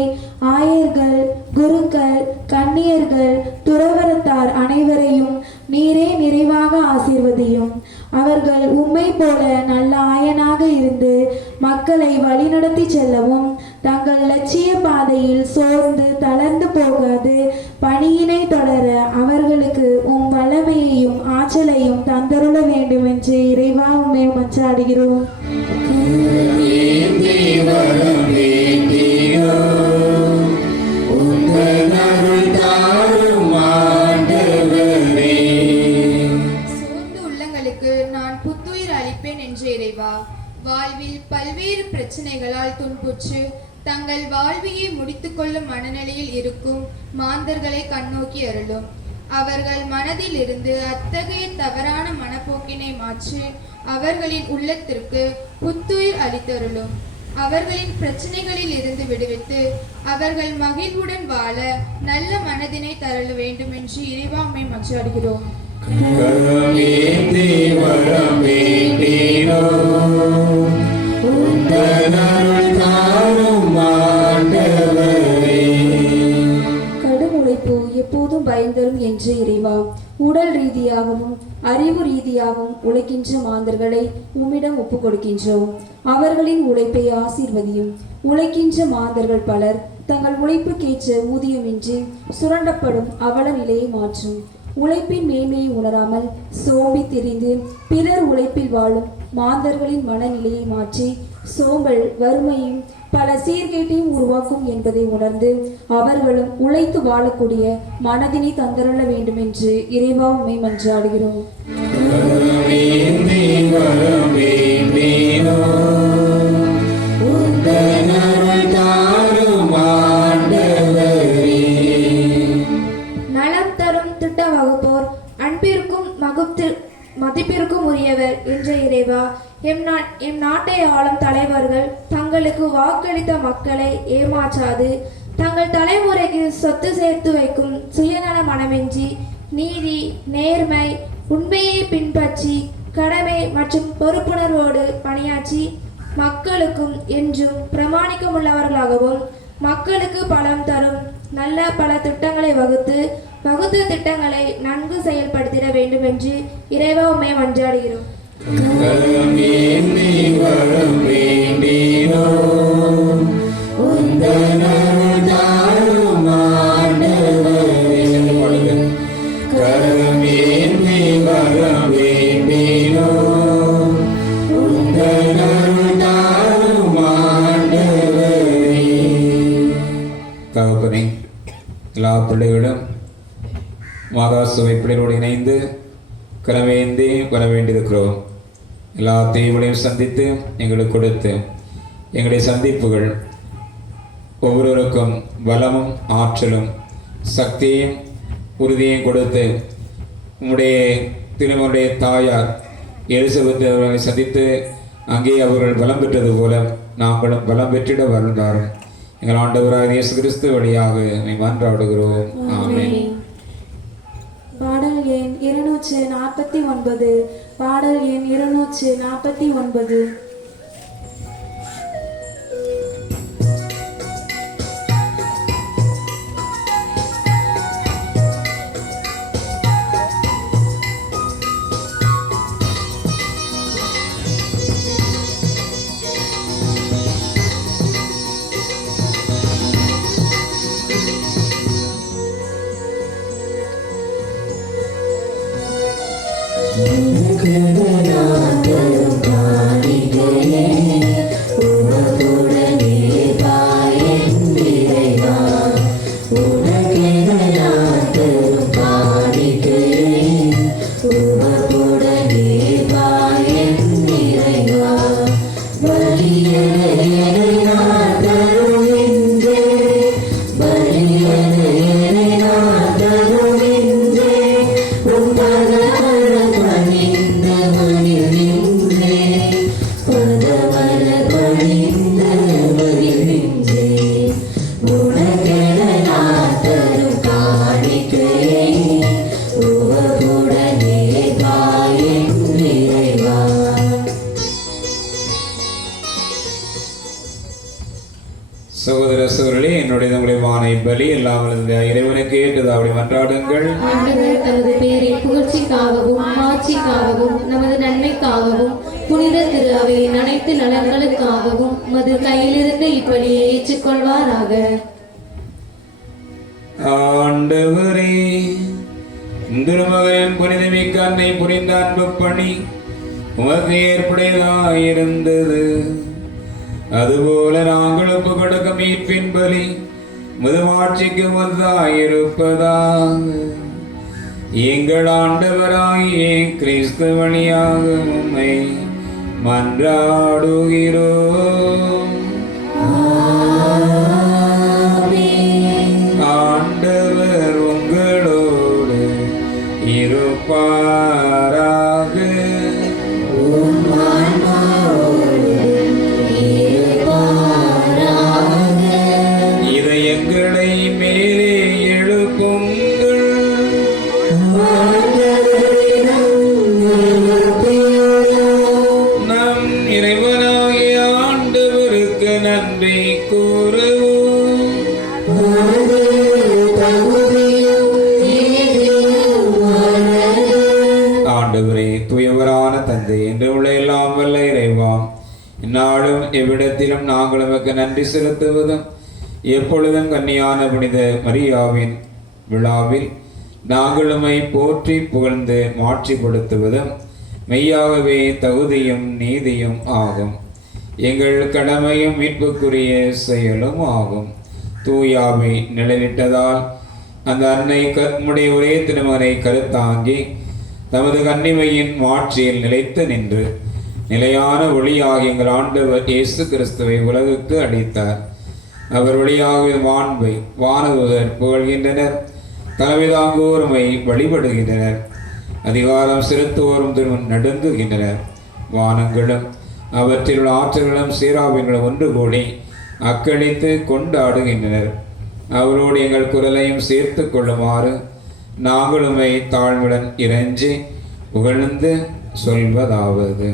ஆயர்கள், குருக்கள், கன்னியர்கள், துறவரத்தார் அனைவரையும் நீரே நிறைவாக ஆசீர்வதியும். அவர்கள் உம்மை போல நல்ல ஆயனாக இருந்து மக்களை வழிநடத்தி செல்லவும், தங்கள் லட்சிய பாதையில் சோர்ந்து தளர்ந்து போகாது பணியினை தொடர அவர்களுக்கு உம் வல்லமையையும் ஆற்றலையும் தந்தருள வேண்டும் என்று இறைவா உம்மை மன்றாடுகிறோம். சோர்ந்த உள்ளங்களுக்கு நான் புத்துயிர் அளிப்பேன் என்ற இறைவா, வாழ்வில் பல்வேறு பிரச்சனைகளால் துன்புற்று தங்கள் வாழ்வையை முடித்துக் கொள்ளும் மனநிலையில் இருக்கும் மாந்தர்களை கண்ணோக்கி அருளும். அவர்கள் மனதில் இருந்து அத்தகைய தவறான மனப்போக்கினை மாற்றி அவர்களின் உள்ளத்திற்கு புத்துயிர் அளித்தருளும். அவர்களின் பிரச்சனைகளில் இருந்து விடுவித்து அவர்கள் மகிழ்வுடன் வாழ நல்ல மனதினை தரல வேண்டும் என்று இறைவாமை மன்றாடுகிறோம். கரமேந்தி வரம் வேண்டினோம். உந்தனருள் தாரும் ஆண்டவரே. கடும் உழைப்பு எப்போதும் பயன்தரும் என்று இறைவா, உடல் ரீதியாகவும் அறிவு ரீதியாகவும் உழைக்கின்ற மாந்தர்களை உம்மிடம் ஒப்புக் கொடுக்கின்றோம். அவர்களின் உழைப்பை ஆசீர்வதியும். உழைக்கின்ற மாந்தர்கள் பலர் தங்கள் உழைப்புக்கேற்ற ஊதியமின்றி சுரண்டப்படும் அவல நிலையை மாற்றும். உழைப்பின் மேன்மையை உணராமல் சோம்பி திரிந்து பிறர் உழைப்பில் வாழும் மாந்தர்களின் மனநிலையை மாற்றி சோம்பல் வறுமையும் பல சீர்கேட்டையும் உருவாக்கும் என்பதை உணர்ந்து அவர்களும் உழைத்து வாழக்கூடிய மனதினை தந்தருள வேண்டும் என்று இறைவா உம்மை மன்றாடுகிறோம். கரமேந்தி வரம் வேண்டினோம். உந்தனருள் தாரும் ஆண்டவரே. நலம் தரும் திட்ட வகுப்போர் அன்பிற்கும் மதிப்பிற்கும் உரியவர் என்ற இறைவா, எம் நாட்டை ஆளும் தலைவர்கள் தங்களுக்கு வாக்களித்த மக்களை ஏமாற்றாது தங்கள் தலைமுறைக்கு சொத்து சேர்த்து வைக்கும் சுயநல மனமின்றி நீதி, நேர்மை, உண்மையை பின்பற்றி கடமை மற்றும் பொறுப்புணர்வோடு பணியாற்றி மக்களுக்கும் என்றும் பிரமாணிக்கமுள்ளவர்களாகவும் மக்களுக்கு பலம் தரும் நல்ல பல திட்டங்களை வகுத்த திட்டங்களை நன்கு செயல்படுத்திட வேண்டும் என்று இறைவா உம்மை மன்றாடுகிறோம். கரமேந்தி வரம் வேண்டினோம். உந்தனருள் தாரும் ஆண்டவரே. கரமேந்தி வரம் வேண்டினோம். உந்தனருள் தாரும் ஆண்டவரே. தகப்பனே, எல்லா பிள்ளைகளும் மாதா சபை பிள்ளைகளோடு இணைந்து கரமேந்தி வர வேண்டியிருக்கிறோம். எல்லா தேவைகளையும் சந்தித்து எங்களுக்கு கொடுத்து எங்களுடைய சந்திப்புகள் ஒவ்வொருவருக்கும் பலமும் ஆற்றலும் சக்தியையும் உறுதியையும் கொடுத்து உம்முடைய திருமணடைய தாயார் எலிசபெத் அவர்களை சந்தித்து அங்கே அவர்கள் பலம் பெற்றது போல நாங்களும் பலம் பெற்றிட வருந்தாரும். எங்கள் ஆண்டவராக இயேசு கிறிஸ்து வழியாக மன்றாடுகிறோம். ஆமென். பாடல் எண் 249. பாடல் எண் 249. சகோதர சகோதரர்களே, என்னுடைய உங்களுடைய வானை பலி எல்லாம் இறைவனுக்கு ஏற்றது அப்படி மன்றாடுங்கள். ஆண்டவர் தமது பெயரின் புகழ்ச்சிக்காகவும் மாட்சிக்காகவும் நமது நன்மைக்காகவும் புனித திரு அவையின் அனைத்து நலன்களுக்காகவும் மது கையிலிருந்து இப்படியே ஏற்றுக்கொள்வாராக. ஆண்டவரே, திருமகன் புனிதமிக்க அன்னை புரிந்த அன்பு பணி உமக்கு ஏற்புடையதாயிருந்தது. அதுபோல நாங்கள் ஒப்பு கொடுக்கும் மீட்பின் பலி முதுமாட்சிக்கு முதாயிருப்பதாக எங்கள் ஆண்டவராகிய கிறிஸ்து வழியாக உம்மை மன்றாடுகிறோம். ஆண்டவர் உங்களோடு இருப்பாராக. இதயங்களை மேலே எழுப்புங்கள். நன்றி கூறுவோம். ஆண்டவரே, தூயவரான தந்தை, என்று உள்ள எல்லாம் வல்ல இறைவாம், இந்நாளும் எவ்விடத்திலும் நாங்கள் உமக்கு நன்றி செலுத்துவதும் எப்பொழுதும் கன்னியான புனித மரியாவின் விழாவில் நாங்கள் உம்மை போற்றி புகழ்ந்து மாட்சிப்படுத்துவதும் மெய்யாகவே தகுதியும் நீதியும் ஆகும். எங்கள் கடமையும் மீட்புக்குரிய செயலும் ஆகும். தூயாவை நிலைநிட்டதால் அந்த அன்னை உம்முடைய ஒரே திருமகனை கருத்தாங்கி தமது கன்னிமையின் மாட்சியில் நிலைத்து நின்று நிலையான ஒளியாக எங்கள் ஆண்டவர் இயேசு கிறிஸ்துவை உலகுக்கு அளித்தார். அவர் வழியாக வான்பை வானதூதர் புகழ்கின்றனர், தலைமைதாங்கோருமை வழிபடுகின்றனர், அதிகாரம் செலுத்துவோரும் திருமண் நடுங்குகின்றனர். வானங்களும் அவற்றில் உள்ள ஆற்றல்களும் சீராவின்களும் ஒன்று கூடி அக்களித்து கொண்டாடுகின்றனர். அவரோடு எங்கள் குரலையும் சேர்த்து கொள்ளுமாறு நாங்களுமை தாழ்வுடன் இறைஞ்சி புகழ்ந்து சொல்வதாவது: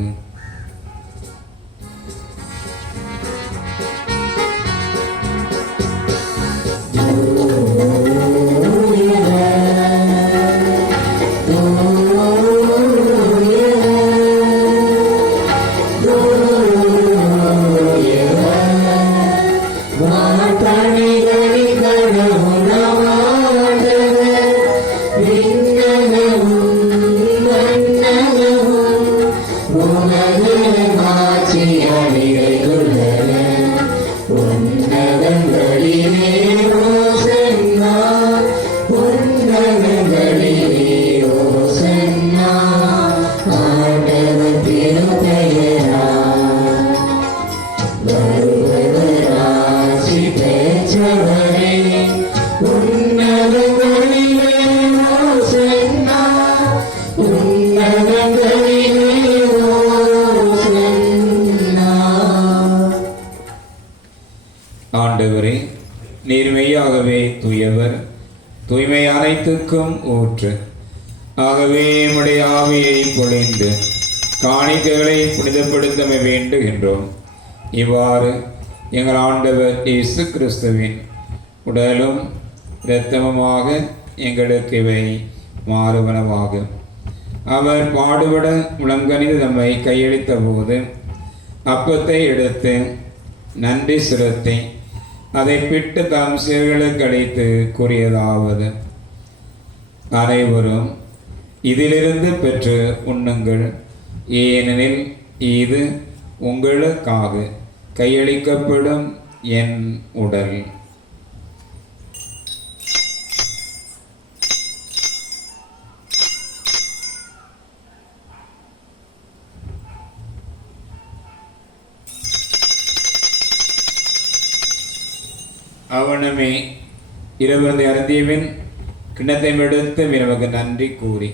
ஆண்டவரே, நீர் மெய்யாகவே தூயவர், தூய்மை அனைத்துக்கும் ஊற்று. ஆகவே உம்முடைய ஆவியை பொழிந்து காணிக்கைகளை புனிதப்படுத்தமை வேண்டுகின்றோம். இவ்வாறு எங்கள் ஆண்டவர் இயேசு கிறிஸ்துவின் உடலும் இரத்தமுமாக எங்களுக்கு இவை மாறுவனவாகும். அவர் பாடுபட முழங்கனிது தம்மை கையளித்த போது அப்பத்தை எடுத்து நன்றி செலுத்தி அதை பிட்டு தாம் சீர்களுக்கு அளித்து கூறியதாவது: அனைவரும் இதிலிருந்து பெற்று உண்ணுங்கள், ஏனெனில் இது உங்களுக்காக கையளிக்கப்படும் என் உடல். அவனுமே இரவிருந்து அருந்தியவன் கிண்ணத்தை எடுத்து நமக்கு நன்றி கூறி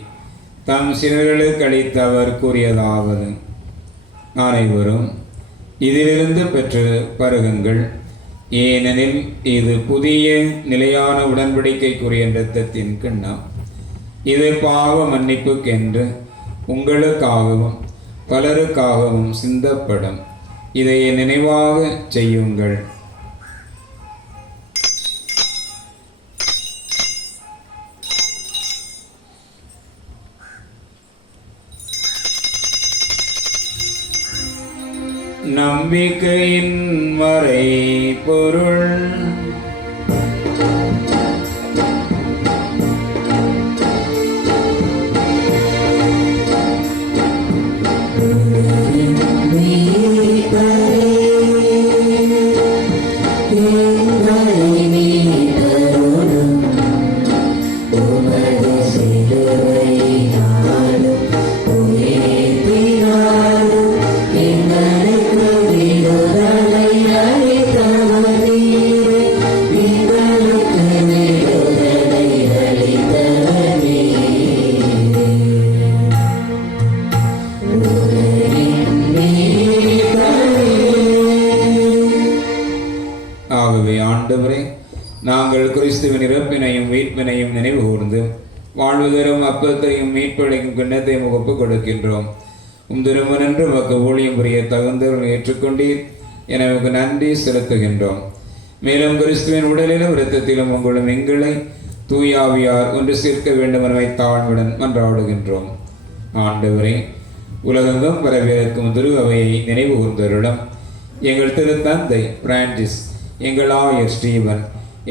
தம் சிலர்களுக்கு அளித்து அவர் கூறியதாவது: அனைவரும் இதிலிருந்து பெற்று பருகுங்கள், ஏனெனில் இது புதிய நிலையான உடன்படிக்கைக்குரிய இரத்தத்தின் கிண்ணம். இது பாவ மன்னிப்புக்கென்று உங்களுக்காகவும் பலருக்காகவும் சிந்தப்படும். இதை நினைவாக செய்யுங்கள். நம்பிக்கையின் மறை பொருள். நாங்கள் கிறிஸ்துவின் இறப்பினையும் மீட்பினையும் நினைவு கூர்ந்து வாழ்வு தரும் அப்பத்தையும் மீட்படைக்கும் கிண்ணத்தையும் ஒப்புக் கொடுக்கின்றோம். திருமணன்று மக்கு ஊழியம் புரிய தகுந்தவர்கள் ஏற்றுக்கொண்டீர். எனக்கு நன்றி செலுத்துகின்றோம். மேலும் கிறிஸ்துவின் உடலிலும் இரத்தத்திலும் உங்களும் எங்களை தூயாவியார் ஒன்று சேர்க்க வேண்டும் என தாழ்வுடன் மன்றாடுகின்றோம். ஆண்டவரே, உலகெங்கும் வரவேற்கும் திரு அவையை நினைவு கூர்ந்தருளும். எங்கள் திருத்தந்தை பிரான்சிஸ், எங்கள் ஆயர் ஸ்டீவன்,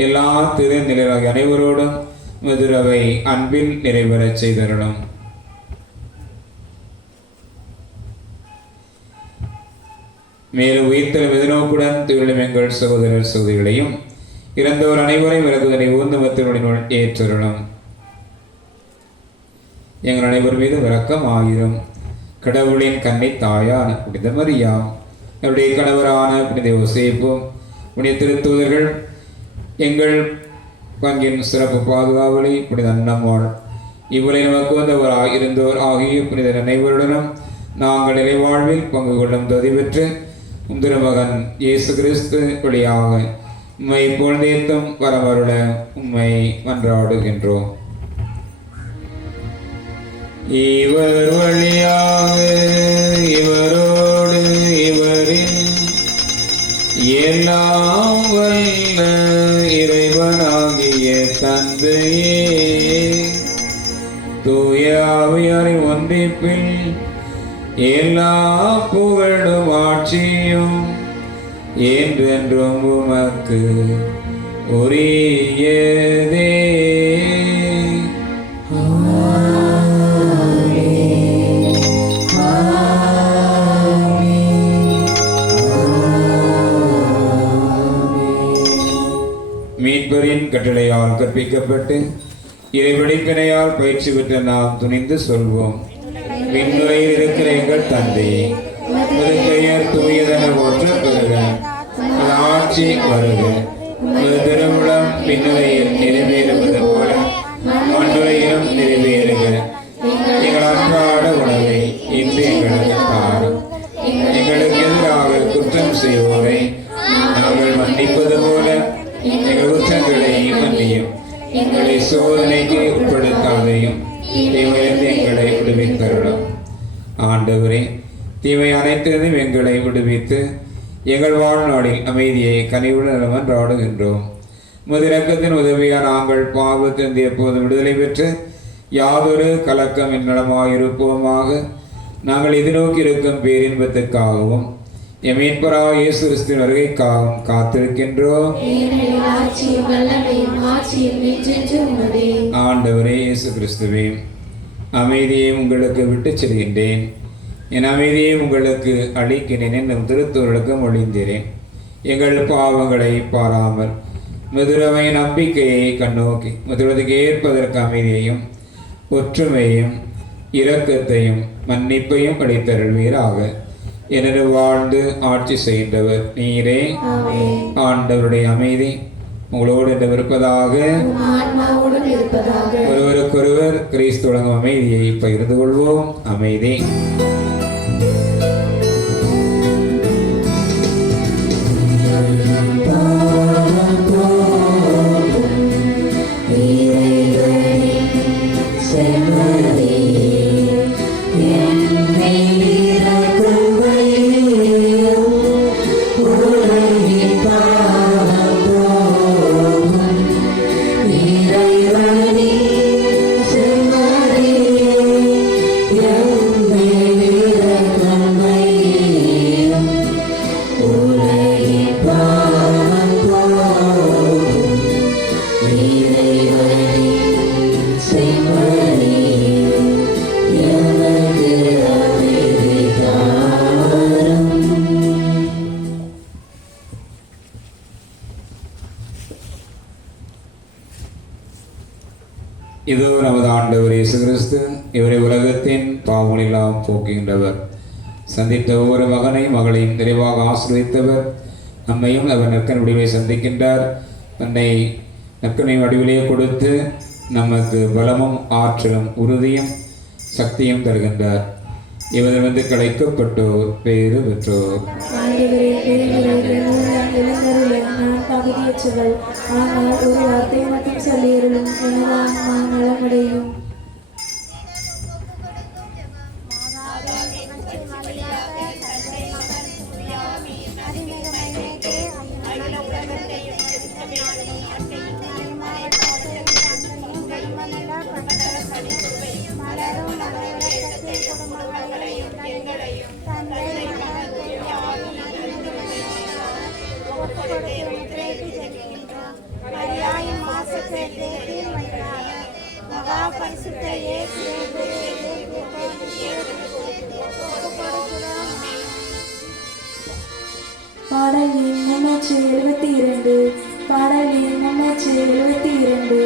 எல்லா திருநிலையாகிய அனைவரோடும் மதுரவை அன்பில் நிறைவேறச் செய்தருளும். மேலும் உயிர்த்தலும் எதிர்நோக்குடன் திகழும் எங்கள் சகோதரர் சகோதரிகளையும் இறந்தோர் அனைவரையும் இறங்குதனை ஊர்ந்தமத்தினுடன் ஏற்றருளும். எங்கள் அனைவர் மீது இரக்கம் ஆயிரும். கடவுளின் கன்னி தாயான புனித மரியாம், அவருடைய கணவரான புனித யோசேப்பும், புனித திருத்தூதர்கள், எங்கள் பங்கின் சிறப்பு பாதுகாவலி புனித அன்னம்மாள், இவரை நமக்கு வந்தவராக இருந்தோர் ஆகிய புனித அனைவருடனும் நாங்கள் நிலைவாழ்வில் பங்கு கொள்ளும் தகுதி பெற்று திருமகன் இயேசு கிறிஸ்து வழியாக உம்மை பொழுதேத்தும் வரமருள உம்மை மன்றாடுகின்றோம். இவர் வழியாக இவரோடு இவரில் எல்லாம் வல்ல இறைவனாகிய தந்தையே, தூய ஆவியாரின் ஒன்றிப்பில் எல்லா புகழும் ஆட்சியும் என்றென்றும் உமக்கு உரியதே. மீட்பரின் கட்டளையால் கற்பிக்கப்பட்டு இறைவழிப்பினையால் பயிற்சி பெற்ற நாம் துணிந்து சொல்வோம். விண்ணுலகில் இருக்கிற எங்கள் தந்தையே, உமது பெயர் தூயதென போற்றப் பெறுக. உமது ஆட்சி வருக. உமது திருவுளம் விண்ணுலகில் நிறைவேறுவது போல மண்ணுலகிலும் நிறைவேறுக. எங்கள் அன்றாட உணவை இன்று எங்களுக்கு தாரும். எங்களுக்கு எதிராக குற்றம் செய்வோரை நாங்கள் மன்னிப்பது போல எங்கள் குற்றங்களை மன்னியும். எங்களை சோதனைக்கு உட்படுத்தாதையும் தீமையிலிருந்து எங்களை விடுவித்தருளும். ஆண்டவரே, தீமை அனைத்திலும் எங்களை விடுவித்து எங்கள் வாழ்நாளில் அமைதியை கனிவுடன் மன்றாடுகின்றோம். முதிரக்கத்தின் உதவியால் நாங்கள் பாவத்திலிருந்து எப்போதும் விடுதலை பெற்று யாதொரு கலக்கம் நலமாயிருப்போமாக. நாங்கள் எதிர்நோக்கி இருக்கும் பேரின்பத்துக்காகவும் எமீட்பராக இயேசு கிறிஸ்துவின் வருகைக்காகவும் காத்திருக்கின்றோம். ஆண்டவரே இயேசு கிறிஸ்துவே, அமைதியை உங்களுக்கு விட்டுச் செல்கின்றேன், என் அமைதியை உங்களுக்கு அளிக்கிறேன் என்னும் திருத்தூர்களுக்கு மொழிந்தேன். எங்கள் பாவங்களை பாராமல் மதுரவை நம்பிக்கையை கண்ணோக்கி மதுரதுக்கு ஏற்பதற்கு அமைதியையும் ஒற்றுமையும் இரக்கத்தையும் மன்னிப்பையும் அளித்தருள்வீராக. எனது வாழ்ந்து ஆட்சி செய்கின்றவர் நீரே. ஆண்டவருடைய அமைதி உங்களோடு இருப்பதாக. ஒருவருக்கொருவர் கிறிஸ்து வழங்கும் அமைதியை பகிர்ந்து கொள்வோம். அமைதி. இதோ நமது ஆண்டவர் இயேசு கிறிஸ்து, இவரை உலகத்தின் பாவங்களெல்லாம் போக்குகின்றவர். சந்தித்த ஒவ்வொரு மகனையும் மகளையும் நிறைவாக ஆசீர்வதித்தவர். நம்மையும் அவர் நற்கன் வடிவை சந்திக்கின்றார். தன்னை நற்கனை வடிவிலே கொடுத்து நமக்கு பலமும் ஆற்றலும் உறுதியும் சக்தியும் தருகின்றார். இவரிடமிருந்து கிடைக்கப்பட்டோர் பேறு பெற்றோர். தகுதியற்றவள், ஆனால் ஒரு வார்த்தை மட்டும் சொல்லியருளும், எனது ஆன்மா நலமடையும். அதிக பாடல் எண் 372. பாடல் எண் 372.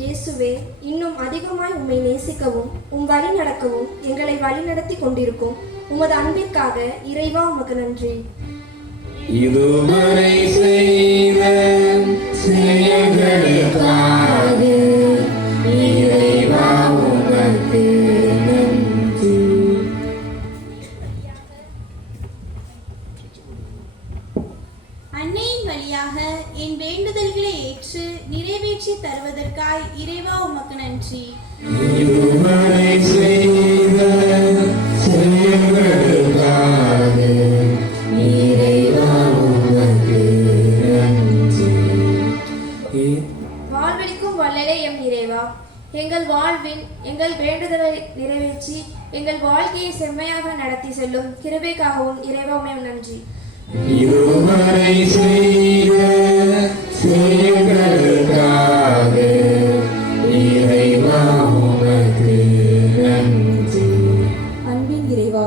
இயேசுவே, இன்னும் அதிகமாய் உம்மை நேசிக்கவும் உம் வழி நடக்கவும் எங்களை வழிநடத்தி கொண்டிருக்கும் உமது அன்பிற்காக இறைவா உமக்கு நன்றி. இதுவரை செய்த செயல்களுக்காக இறைவா உமக்கு நன்றி. வேண்டுதல்களை ஏற்று நிறைவேற்றி தருவதற்காய் இறைவா உமக்கு நன்றி. இதுவரை செய்த செயல்களுக்காக இறைவா உமக்கு நன்றி. வாழ்வளிக்கும் வல்லலே எம் இறைவா, எங்கள் வாழ்வில் எங்கள் வேண்டுதலை நிறைவேற்றி எங்கள் வாழ்க்கையை செம்மையாக நடத்தி செல்லும் கிருபைக்காகவும் இறைவா உம்மை நன்றி. இதுவரை செய்த செயல்களுக்காக இறைவா உமக்கு நன்றி. அன்பின் இறைவா,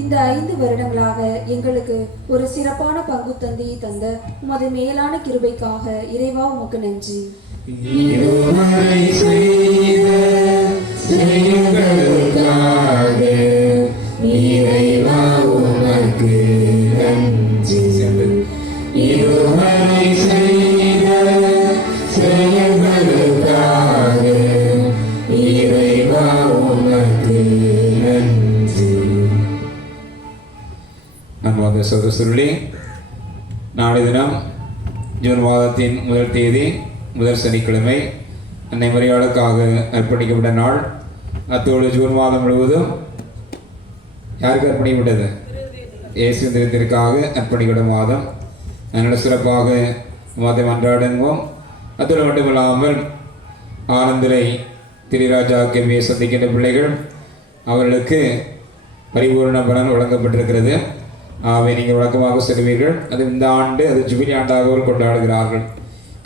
இந்த 5 வருடங்களாக எங்களுக்கு ஒரு சிறப்பான பங்கு தந்தையை தந்த உமது மேலான கிருபைக்காக இறைவா உமக்கு நன்றி. இதுவரை செய்த செயல்களுக்காக இறைவா உமக்கு நன்றி. இதுவரை செய்த செயல்களுக்காக இறைவா உமக்கு நன்றி. அன்பார்ந்த சகோதரர்களே, நாளை தினம் ஜூன் மாதத்தின் முதல் தேதி முதல் சனிக்கிழமை அன்னை மரியாளுக்காக அர்ப்பணிக்கப்பட்ட நாள். அத்தோடு ஜூன் மாதம் முழுவதும் யாருக்கு அர்ப்பணிக்கப்பட்டது? இயேசு திருத்திற்காக அர்ப்பணிக்கப்பட்ட மாதம். அதனால் சிறப்பாக மாதம் அன்றாடுவோம். அத்தோடு மட்டுமில்லாமல் ஆனந்தரை திரிராஜா கேமியை சந்திக்கின்ற பிள்ளைகள் அவர்களுக்கு பரிபூர்ண பலன் வழங்கப்பட்டிருக்கிறது. ஆகவே நீங்கள் வழக்கமாக செல்வீர்கள். அது இந்த ஆண்டு அது ஜூபிலி ஆண்டாக கொண்டாடுகிறார்கள்.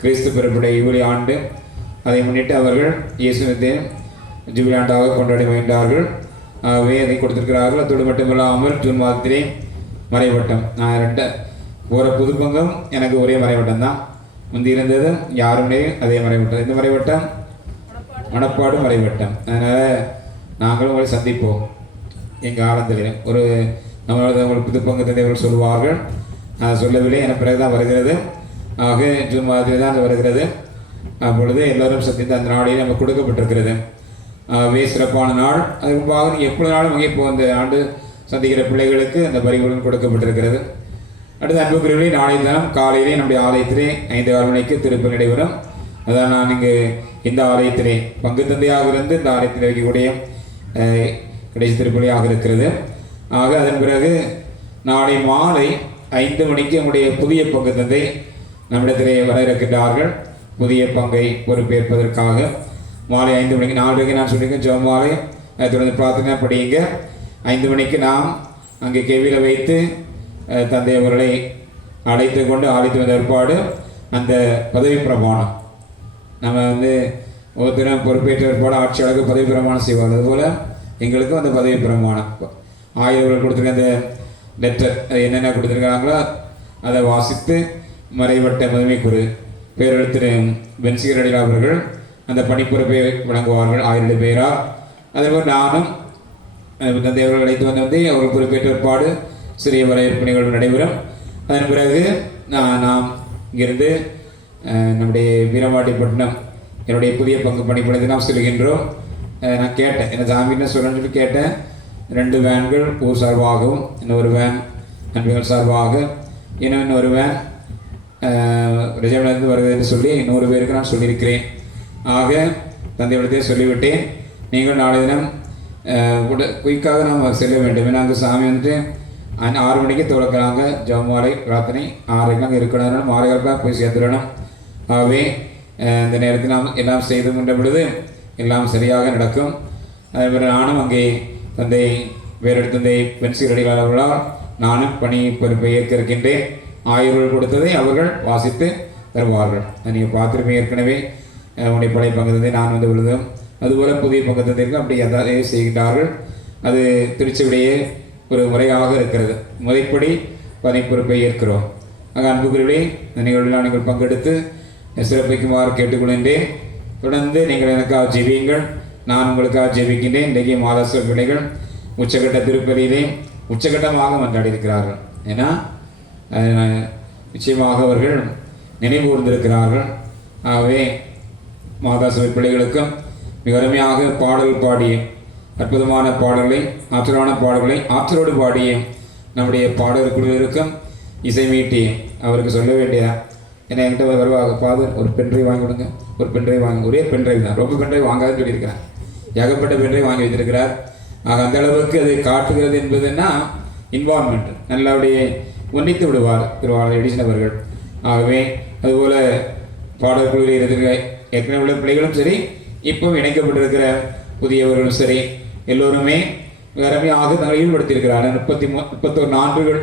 கிறிஸ்து பிறப்புடைய யூபிலி ஆண்டு. அதை முன்னிட்டு அவர்கள் இயேசுவின் ஜூபிலி ஆண்டாக கொண்டாடி மகிழ்ந்தார்கள். ஆகவே அதை கொடுத்திருக்கிறார்கள். அதோடு மட்டுமில்லாமல் ஜூன் மாதத்திலே மறைவட்டம். நான் போகிற புதுப்பங்கம் எனக்கு ஒரே மறைவட்டம் தான். முந்தி இருந்தது யாருமே அதே மறைவட்டம். இந்த மறைவட்டம் மணப்பாடு மறைவட்டம். அதனால் நாங்களும் உங்களை சந்திப்போம் எங்கள் ஆனந்திலே. ஒரு நம்மளது உங்களுக்கு புதுப்பங்கு தந்தைகள் சொல்வார்கள். நான் சொல்லவில்லை, என பிறகு தான் வருகிறது. ஆக ஜூன் மாதத்தில் தான் அது வருகிறது. அப்பொழுது எல்லோரும் சந்தித்து அந்த நாளையும் நமக்கு கொடுக்கப்பட்டிருக்கிறது. ஆகவே சிறப்பான நாள். அதுக்கு முன்பாக நீங்கள் எப்பொழுதாலும் அங்கே இப்போ இந்த ஆண்டு சந்திக்கிற பிள்ளைகளுக்கு அந்த பரிவுடன் கொடுக்கப்பட்டிருக்கிறது. அடுத்த அன்புக்குரியவர்களே, நாளைய தினம் காலையிலே நம்முடைய ஆலயத்திலே 5:15 மணிக்கு திருப்பலி நடைபெறும். அதான் நான் இங்கு இந்த ஆலயத்திலே பங்கு தந்தையாக இருந்து இந்த ஆலயத்தில் வைக்கக்கூடிய கடைசி திருப்பலியாக இருக்கிறது. ஆக அதன் பிறகு நாளை மாலை 5 மணிக்கு நம்முடைய புதிய பங்கு தந்தை நம்மிடத்திலே வர இருக்கின்றார்கள். புதிய பங்கை பொறுப்பேற்பதற்காக மாலை 5 மணிக்கு 4 மணிக்கு நான் சொல்லியிருக்கேன் ஜெபமாலை. அதை தொடர்ந்து பிரார்த்தனை படியுங்க. 5 மணிக்கு நாம் அங்கே கேவியில் வைத்து தந்தை அவர்களை அழைத்து கொண்டு ஆலயத்து வந்த ஏற்பாடு அந்த பதவி பிரமாணம் நம்ம ஒவ்வொருத்தரும் பொறுப்பேற்ற ஏற்பாடு ஆட்சியாளருக்கு பதவி பிரமாணம் செய்வாங்க. அதுபோல் எங்களுக்கும் அந்த பதவி பிரமாணம் 1000 கொடுத்துருக்க அந்த லெட்டர் அது என்னென்ன கொடுத்துருக்காங்களோ அதை வாசித்து மறைவட்ட முதன்மை குரு பேரெழுத்திரு பென்சிகர் அடிகள் அவர்கள் அந்த பணிப்பொறுப்பை வழங்குவார்கள் 1000 பேராக. அதேபோல் நானும் தந்தை அவர்கள் அழைத்து வந்து அவர்கள் பொறுப்பேற்ற ஏற்பாடு சிறிய வரவேற்பு நிகழ்வு நடைபெறும். அதன் பிறகு நாம் இங்கிருந்து நம்முடைய வீரவாட்டிப்பட்டினம் என்னுடைய புதிய பங்கு பணிப்படைத்து நாம் செல்கின்றோம். நான் கேட்டேன், என்ன ஜாமீன் சொல்லணும்னு சொல்லி கேட்டேன். 2 வேன்கள் ஊர் சார்பாகவும், இன்னொரு வேன் அன்பிகள் சார்பாக, இன்னொரு வேன் ரிஜர்வ்லேருந்து வருகிறதுன்னு சொல்லி 100 பேருக்கு நான் சொல்லியிருக்கிறேன். ஆக தந்தையிடத்தே சொல்லிவிட்டேன், நீங்கள் நாளை தினம் குயிக்காக நாம் செல்ல வேண்டும். ஏன்னா அங்கே சாமி 6 மணிக்கு துவக்கிறாங்க. ஜெபமாலை பிரார்த்தனை 6:00 அங்கே இருக்கணும், 6:15 போய் சேர்த்துடணும். ஆகவே இந்த நேரத்தில் நாம் எல்லாம் செய்து கொண்ட பொழுது எல்லாம் சரியாக நடக்கும். அதேபோல் நானும் அங்கே தந்தை வேறெடு தந்தை பென்சில் அடிகள் அவர்களால் நானும் பணி பொறுப்பை ஏற்க இருக்கின்றேன். 1000 கொடுத்ததை அவர்கள் வாசித்து தருவார்கள். நீங்கள் பார்த்துருப்பேன் ஏற்கனவே உடைய பழைய பங்கு தந்தை நான் விழுதும். அதுபோல் புதிய பங்கு தந்தைக்கும் அப்படி எதாவது செய்கின்றார்கள். அது திருச்சியுடைய ஒரு முறையாக இருக்கிறது. முறைப்படி பணி பொறுப்பை ஏற்கிறோம். ஆக அன்புக்குரியவர்களே, இந்த நிகழ்வில் நீங்கள் பங்கெடுத்து சிறப்பிக்குமாறு கேட்டுக்கொள்கின்றேன். தொடர்ந்து நீங்கள் எனக்காக ஜெபியுங்கள், நான் உங்களுக்காக ஜெபிக்கின்றேன். இன்றைக்கு மாதாசுவ பிள்ளைகள் உச்சகட்ட திருப்பதியிலே உச்சகட்டமாக கொண்டாடி இருக்கிறார்கள். ஏன்னா நிச்சயமாக அவர்கள் நினைவு கூர்ந்திருக்கிறார்கள். ஆகவே மாதாசுவ பிள்ளைகளுக்கும் மிக அருமையாக பாடல் பாடிய அற்புதமான பாடல்களை, ஆற்றலான பாடல்களை ஆற்றலோடு பாடிய நம்முடைய பாடல் குழுவிற்கும் இசை மீட்டி அவருக்கு சொல்ல வேண்டிய என்னை என்கிட்ட வருவாங்க, ஃபாதர் ஒரு பென்ட்ரைவ் வாங்கி கொடுங்க, ஒரு பென்ட்ரைவ் வாங்க, ஒரே பென்ட்ரைவ் தான், ரொம்ப பென்ட்ரைவ் வாங்காதுன்னு சொல்லியிருக்கிறேன். ஏகப்பட்ட பென்ட்ரைவ் வாங்கி வைத்திருக்கிறார். ஆக அந்த அளவுக்கு அதை காட்டுகிறது என்பதுன்னா இன்வால்மெண்ட் நல்லபடியே ஒன்றித்து விடுவார் திருவாளர் எடிசன் அவர்கள். ஆகவே அதுபோல் பாடற்குழுவில் இருக்கிற ஏற்கனவே உள்ள பிள்ளைகளும் சரி, இப்பவும் இணைக்கப்பட்டிருக்கிற புதியவர்களும் சரி, எல்லோருமே அருமையாக தங்களை ஈடுபடுத்தியிருக்கிறார்கள். 31 நாட்கள்,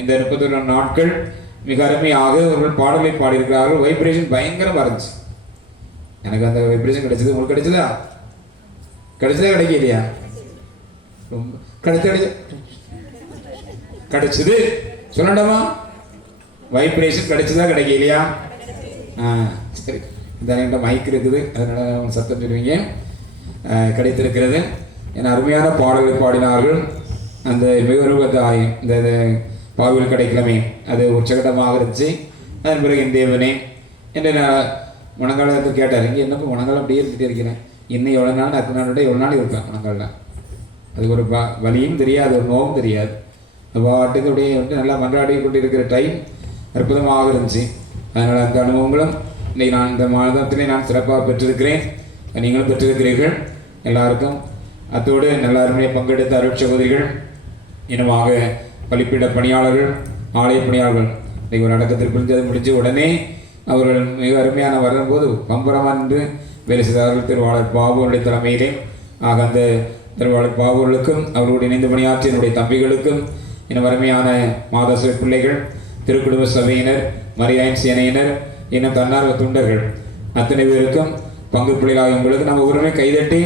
இந்த 31 நாட்கள் மிக அருமையாக அவர்கள் பாடலை பாடியிருக்கிறார்கள். வைப்ரேஷன் பயங்கரமாக இருந்துச்சு. எனக்கு அந்த வைப்ரேஷன் கிடைச்சது. உங்களுக்கு கிடைச்சதா? கிடைச்சதா கிடைக்கலையா? ரொம்ப கிடைச்சது சொல்லண்டாமா? வைப்ரேஷன் கிடைச்சதா கிடைக்கலையா? சரி, இந்த மைக் இருக்குது, அதனால சத்தம் சொல்லுவீங்க. கிடைத்திருக்கிறது. என அருமையான பாடல்களை பாடினார்கள். அந்த மிகதாய் இந்த பாவில் கிடைக்கலமே அது உச்சகட்டமாக இருந்துச்சு. அதன் பிறகு என் தேவனே என்று நான் மணங்காலத்தை கேட்டார். இங்கே என்னப்போ மணங்காலம் அப்படியே இருந்துகிட்டே இருக்கிறேன், இன்னும் எவ்வளோ நாள் 10 நாள் எவ்வளோ நாள் இருப்பேன் மணங்காலில். அது ஒரு வலியும் தெரியாது, ஒரு நோவும் தெரியாது. பாட்டுக்கு அப்படியே வந்து நல்லா மன்றாடி கொண்டு இருக்கிற டைம் அற்புதமாக இருந்துச்சு. அதனால் அந்த அனுபவங்களும் இன்றைக்கு நான் இந்த மாதத்திலே நான் சிறப்பாக பெற்றிருக்கிறேன், நீங்களும் பெற்றிருக்கிறீர்கள். எல்லாருக்கும் அத்தோடு நல்ல அருமையை பங்கெடுத்த அருட்ச சகோதரிகள், இனமாக பலிப்பிட பணியாளர்கள், ஆலய பணியாளர்கள், இன்றைக்கு ஒரு அடக்கத்தில் புரிஞ்சது முடிஞ்சு உடனே அவர்கள் மிக அருமையான வரும்போது பம்பரமாக நின்று வேலை செய்தார்கள் திருவாளர் பாபுவனுடைய தலைமையிலே. ஆக அந்த திருவாளர் பாபுவர்களுக்கும் அவர்களுடைய இணைந்து பணியாற்றிய என்னுடைய தம்பிகளுக்கும், இன்னும் அருமையான மாதாசுர பிள்ளைகள், திருக்குடும்ப சபையினர், மரியாயின் சேனையினர், இன்னும் தன்னார்வ தொண்டர்கள் அத்தனை பேருக்கும் பங்கு பிள்ளைகளாக உங்களுக்கு நம்ம ஒருவருமே கைதட்டி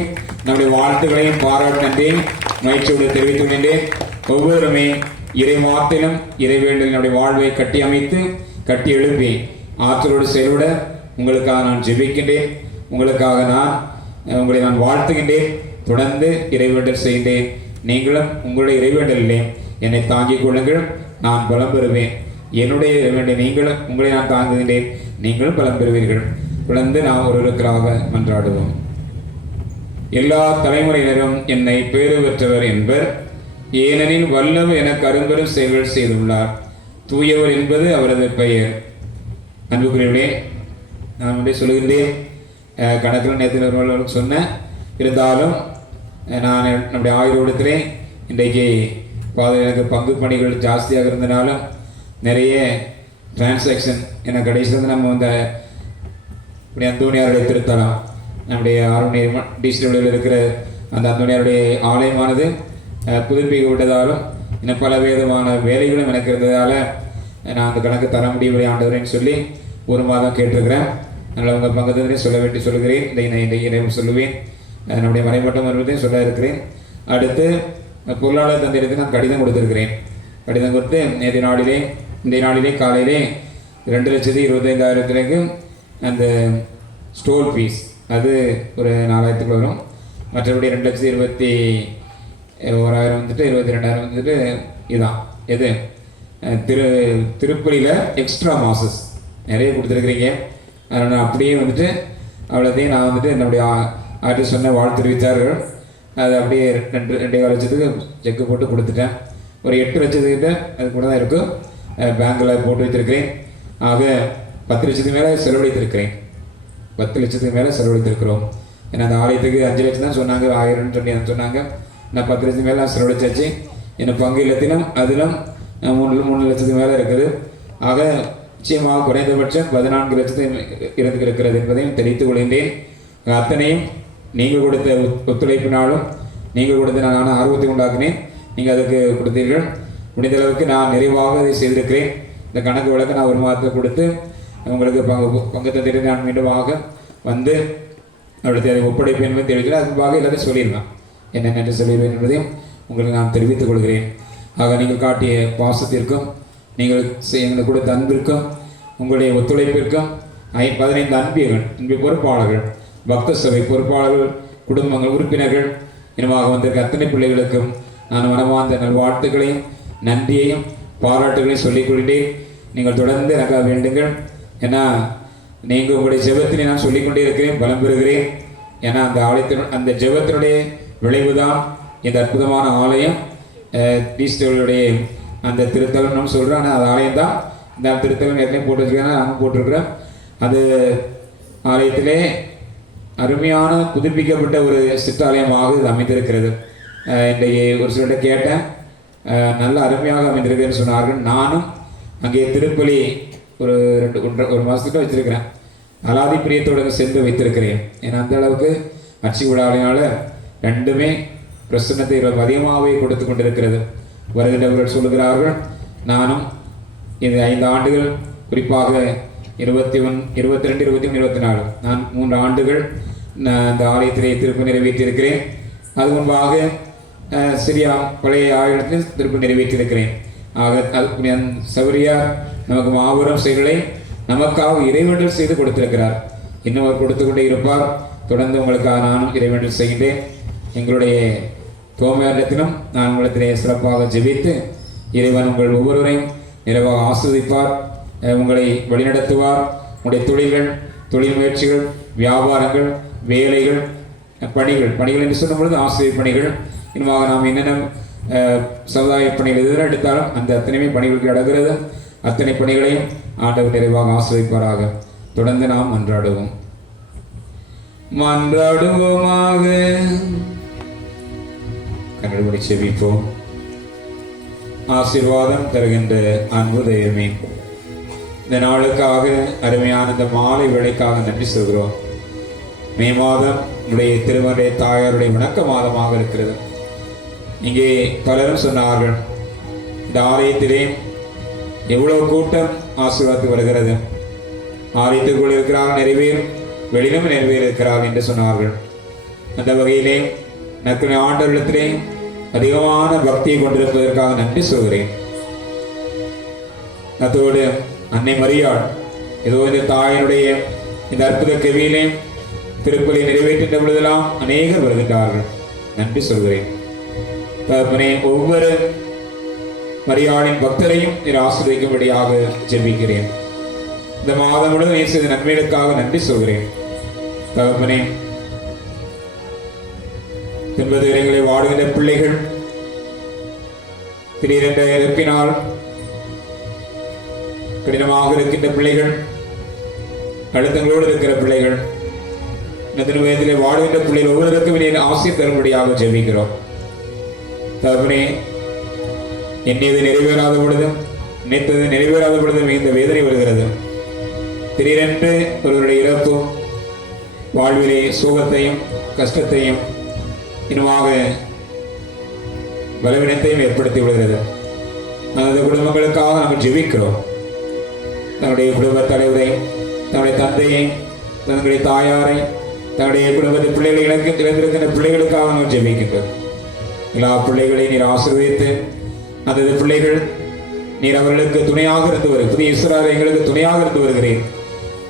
நம்முடைய வாழ்த்துக்களையும் பாராட்டு நன்றியை மகிழ்ச்சியோடு தெரிவித்துக் கொண்டேன். ஒவ்வொருமே இறை வார்த்தையிலும் இறை வேண்டலின் நம்முடைய வாழ்வை கட்டி அமைத்து கட்டி எழுப்பி ஆற்றலோடு செயலோட உங்களுக்காக நான் ஜெபிக்கின்றேன். உங்களுக்காக உங்களை நான் வாழ்த்துகின்றேன். தொடர்ந்து இறைவேண்டல் செய்கின்றேன். நீங்களும் உங்களுடைய இறைவேண்டலிலே என்னை தாங்கிக் கொள்ளுங்கள், நான் பலம் பெறுவேன். என்னுடைய இறைவேண்டல் நீங்களும் உங்களை நான் தாங்குகின்றேன், நீங்களும் பலம் பெறுவீர்கள். தொடர்ந்து நாம் ஒருவருக்காக மன்றாடுவோம். எல்லா தலைமுறையினரும் என்னை பேறு பெற்றவர் என்பர், ஏனெனில் வல்லவர் எனக்கு அரும்பெரும் செயல்கள் செய்துள்ளார். தூயவர் என்பது அவரது பெயர். அன்புக்குரியவர்களே, நான் முன்னே சொல்லுகின்றேன், கணக்கில் நேற்று சொன்னேன். இருந்தாலும் நான் நம்முடைய ஆயுர்வேதத்திலே இன்றைக்கு எனக்கு பங்கு பணிகள் ஜாஸ்தியாக இருந்தனாலும் நிறைய டிரான்சாக்ஷன் எனக்கு கடைசியில் நம்ம அந்த இப்படி அந்தோனியாருடைய திருத்தலம், நம்முடைய ஆரோக்கிய டிஸ்ட்ரிக்டில் இருக்கிற அந்த அந்தோனியாருடைய ஆலயமானது புதுப்பிக்கப்பட்டதாலும் இன்னும் பல விதமான வேலைகளும் எனக்கு இருந்ததால் நான் அந்த கணக்கு தர முடியவில்லை ஆண்டவரேன்னு சொல்லி 1 மாதம் கேட்டிருக்கிறேன். அதனால் உங்கள் பங்கத்திலே சொல்லுகிறேன். இதை சொல்லுவேன். நம்முடைய மறைமட்டம் வருவதையும் சொல்ல இருக்கிறேன். அடுத்து பொருளாளர் தந்தையிற்கு நான் கடிதம் கொடுத்துருக்கிறேன். கடிதம் கொடுத்து இந்த நாளிலே காலையிலே 2,25,000 அந்த ஸ்டோல் ஃபீஸ் அது ஒரு 4,000 வரும். மற்றபடி 2,21,000 வந்துட்டு 22,000 வந்துட்டு இதுதான். எது திருப்பலியில் எக்ஸ்ட்ரா மாசஸ் நிறைய கொடுத்துருக்குறீங்க. அதனால் அப்படியே வந்துட்டு அவ்வளோத்தையும் நான் வந்துட்டு என்னுடைய ஆர்டிஸ்ட் சொன்ன வாழ்த்து தெரிவித்தார்கள். அது அப்படியே 2.25 லட்சத்துக்கு செக்கு போட்டு கொடுத்துட்டேன். ஒரு 8 லட்சத்துக்கிட்ட அது கூட தான் இருக்கும், பேங்கில் போட்டு வைத்திருக்கிறேன். ஆக 10 லட்சத்துக்கு மேலே செலவழித்திருக்கிறேன். 10 லட்சத்துக்கு மேலே செலவழித்திருக்கிறோம். ஏன்னா அந்த ஆலயத்துக்கு 5 லட்சம் தான் சொன்னாங்க, 1000 சொன்னாங்க. நான் 10 லட்சத்துக்கு மேலே செலவழிச்சாச்சு. என்ன பங்கு இல்லத்திலும் அதிலும் 3 லட்சத்துக்கு மேலே இருக்குது. ஆக நிச்சயமாக குறைந்தபட்சம் 14 லட்சத்துக்கு இருக்கிறது என்பதையும் தெரிவித்துக் கொள்கின்றேன். அத்தனையும் நீங்கள் கொடுத்த ஒத்துழைப்பினாலும் நீங்கள் கொடுத்த நான் ஆர்வத்தை உண்டாக்கினேன். நீங்கள் அதுக்கு கொடுத்தீர்கள். முடிந்த அளவுக்கு நான் நிறைவாக அதை செய்திருக்கிறேன். இந்த கணக்கு வழக்கு நான் 1 மாதத்தை கொடுத்து உங்களுக்கு பங்கு தந்திரி நான் மீண்டுமாக வந்து அடுத்து அதை ஒப்படைப்பேன் என்பதை தெரிவிக்கிறேன். அதுக்காக எல்லாத்தையும் சொல்லிடுவேன், என்னென்னு சொல்லிடுவேன் என்பதையும் உங்களுக்கு நான் தெரிவித்துக் கொள்கிறேன். ஆக நீங்கள் காட்டிய பாசத்திற்கும் நீங்கள் எங்களுக்கு கொடுத்த அன்பிற்கும் உங்களுடைய ஒத்துழைப்பிற்கும் 15 அன்பு பொறுப்பாளர்கள், பக்த சபை பொறுப்பாளர்கள், குடும்பங்கள், உறுப்பினர்கள், இனமாக வந்திருக்க அத்தனை பிள்ளைகளுக்கும் நான் மனமார்ந்த நல்வாழ்த்துக்களையும் நன்றியையும் பாராட்டுகளையும் சொல்லிக் கொண்டேன். நீங்கள் தொடர்ந்து எனக்காக வேண்டுங்கள். ஏன்னா நீங்கள் உங்களுடைய ஜெபத்தினை நான் சொல்லிக்கொண்டே இருக்கிறேன், பலம் பெறுகிறேன். ஏன்னா அந்த அந்த ஜெபத்தினுடைய விளைவு தான் இந்த அற்புதமான ஆலயம். ஈஸ்டருடைய அந்த திருத்தலம் நம்ம சொல்கிறோம், ஆனால் அது ஆலயம் தான் இந்த திருத்தலம் எத்தனையும் போட்டு வச்சுருக்காங்க, நாங்கள் போட்டிருக்கிறோம். அது ஆலயத்திலே அருமையான புதுப்பிக்கப்பட்ட ஒரு சிற்றாலயமாக இது அமைந்திருக்கிறது. இன்றைக்கு ஒரு சிலர்கிட்ட கேட்டேன், நல்ல அருமையாக அமைந்திருக்குன்னு சொன்னார்கள். நானும் அங்கே திருப்பலி ஒரு ஒரு மாதத்துக்கு வச்சுருக்கிறேன். அலாதி பிரியத்தோடு சேர்ந்து வைத்திருக்கிறேன். ஏன்னா அந்த அளவுக்கு அச்சி விழாவினால ரெண்டுமே பிரசன்னத்தை அதிகமாகவே கொடுத்து கொண்டிருக்கிறது. வருகின்றவர்கள் சொல்லுகிறார்கள், நானும் இந்த 5 ஆண்டுகள், குறிப்பாக 21, 22, 23, 24, நான் 3 ஆண்டுகள் இந்த ஆலயத்திலே திருப்பி நிறைவேற்றியிருக்கிறேன். அது முன்பாக சிறியா பழைய ஆலயத்தில் திருப்பி நிறைவேற்றியிருக்கிறேன். ஆக அது சௌரியார் நமக்கு மாபெரும் செயல்களை நமக்காக இறைவேண்டல் செய்து கொடுத்திருக்கிறார். இன்னும் அவர் கொடுத்து கொண்டே இருப்பார். தொடர்ந்து உங்களுக்காக நானும் இறைவேண்டல் செய்கின்றேன். எங்களுடைய தோமையாண்டத்திலும் நான் உங்களிடத்திலே சிறப்பாக ஜெபித்து இறைவன் உங்கள் ஒவ்வொருவரையும் நிறைவாக ஆஸ்வதிப்பார், உங்களை வழிநடத்துவார். உங்களுடைய தொழில்கள், தொழில் முயற்சிகள், வியாபாரங்கள், வேலைகள், பணிகள் என்று சொல்லும் பொழுது ஆசிரியர் பணிகள், இன்னுமாக நாம் என்னென்ன சமுதாய பணிகள் எதிராக எடுத்தாலும் அந்த அத்தனையுமே பணிகளுக்கு அடங்கிறது. அத்தனை பணிகளையும் ஆண்டவர் நிறைவாக ஆஸ்வதிப்பாராக. தொடர்ந்து நாம் மன்றாடுவோமாக. கண்களை செபிப்போம். ஆசீர்வாதம் தருகின்ற அன்பு தெய்வமே, இந்த நாளுக்காக, அருமையான இந்த மாலை வேளைக்காக நன்றி சொல்கிறோம். மே மாதம் உடைய திருமறை தாயாருடைய வணக்க மாதமாக இருக்கிறது. இங்கே பலரும் சொன்னார்கள், இந்த ஆலயத்திலே எவ்வளவு கூட்டம் ஆசீர்வாதத்து வருகிறது. ஆலயத்திற்குள் இருக்கிறார் நிறைவேறும், வெளியிலும் நிறைவேறிருக்கிறார் என்று சொன்னார்கள். அந்த வகையிலே நக்கு ஆண்டவரிடத்திலே அதிகமான பக்தியை கொண்டிருப்பதற்காக நன்றி சொல்கிறேன். அதோடு அன்னை மரியாள் ஏதோ இந்த தாயினுடைய இந்த அற்புத கவியிலே திருப்பலி நிறைவேற்றின்ற பொழுதெல்லாம் அநேகர் வருகின்றார்கள். நன்றி சொல்கிறேன். தகப்பனே, ஒவ்வொரு மரியாளின் பக்தரையும் நீர் ஆசீர்வதிக்கும்படியாக ஜெபிக்கிறேன். இந்த மாதம் முழுவதும் நீர் செய்த நன்மைகளுக்காக நன்றி சொல்கிறேன். தகப்பனே, என்பது இடங்களை வாடுகின்ற பிள்ளைகள், திடீரென்ற இறப்பினால் கடினமாக இருக்கின்ற பிள்ளைகள், அழுத்தங்களோடு இருக்கிற பிள்ளைகள், இந்த வயதிலே வாடுகின்ற பிள்ளைகள் ஒவ்வொருவருக்கும் நீர் ஆசீர் தரும்படியாக ஜெபிக்கிறோம். தகப்பனே, எண்ணியது நிறைவேறாத பொழுதும் நினைத்தது நிறைவேறாத பொழுதும் இந்த வேதனை வருகிறது. திடீரென்று ஒருவருடைய இறப்பும் வாழ்விலே சோகத்தையும் கஷ்டத்தையும் இன்னுமாக பலவீனத்தையும் ஏற்படுத்தி விடுகிறது. அந்த குடும்பங்களுக்காக நாங்கள் ஜெபிக்கிறோம். தன்னுடைய குடும்ப தலைவரை, தன்னுடைய தந்தையை, தன்னுடைய தாயாரை, தன்னுடைய குடும்பத்தின் பிள்ளைகளை இழந்திருக்கின்ற பிள்ளைகளுக்காக நாங்கள் ஜெபிக்கின்றோம். எல்லா பிள்ளைகளையும் நீர் ஆசீர்வதித்து அந்த பிள்ளைகள் நீர் அவர்களுக்கு துணையாக இருந்து புதிய இஸ்ராயேல் எங்களுக்கு துணையாக இருந்து வருகிறேன்.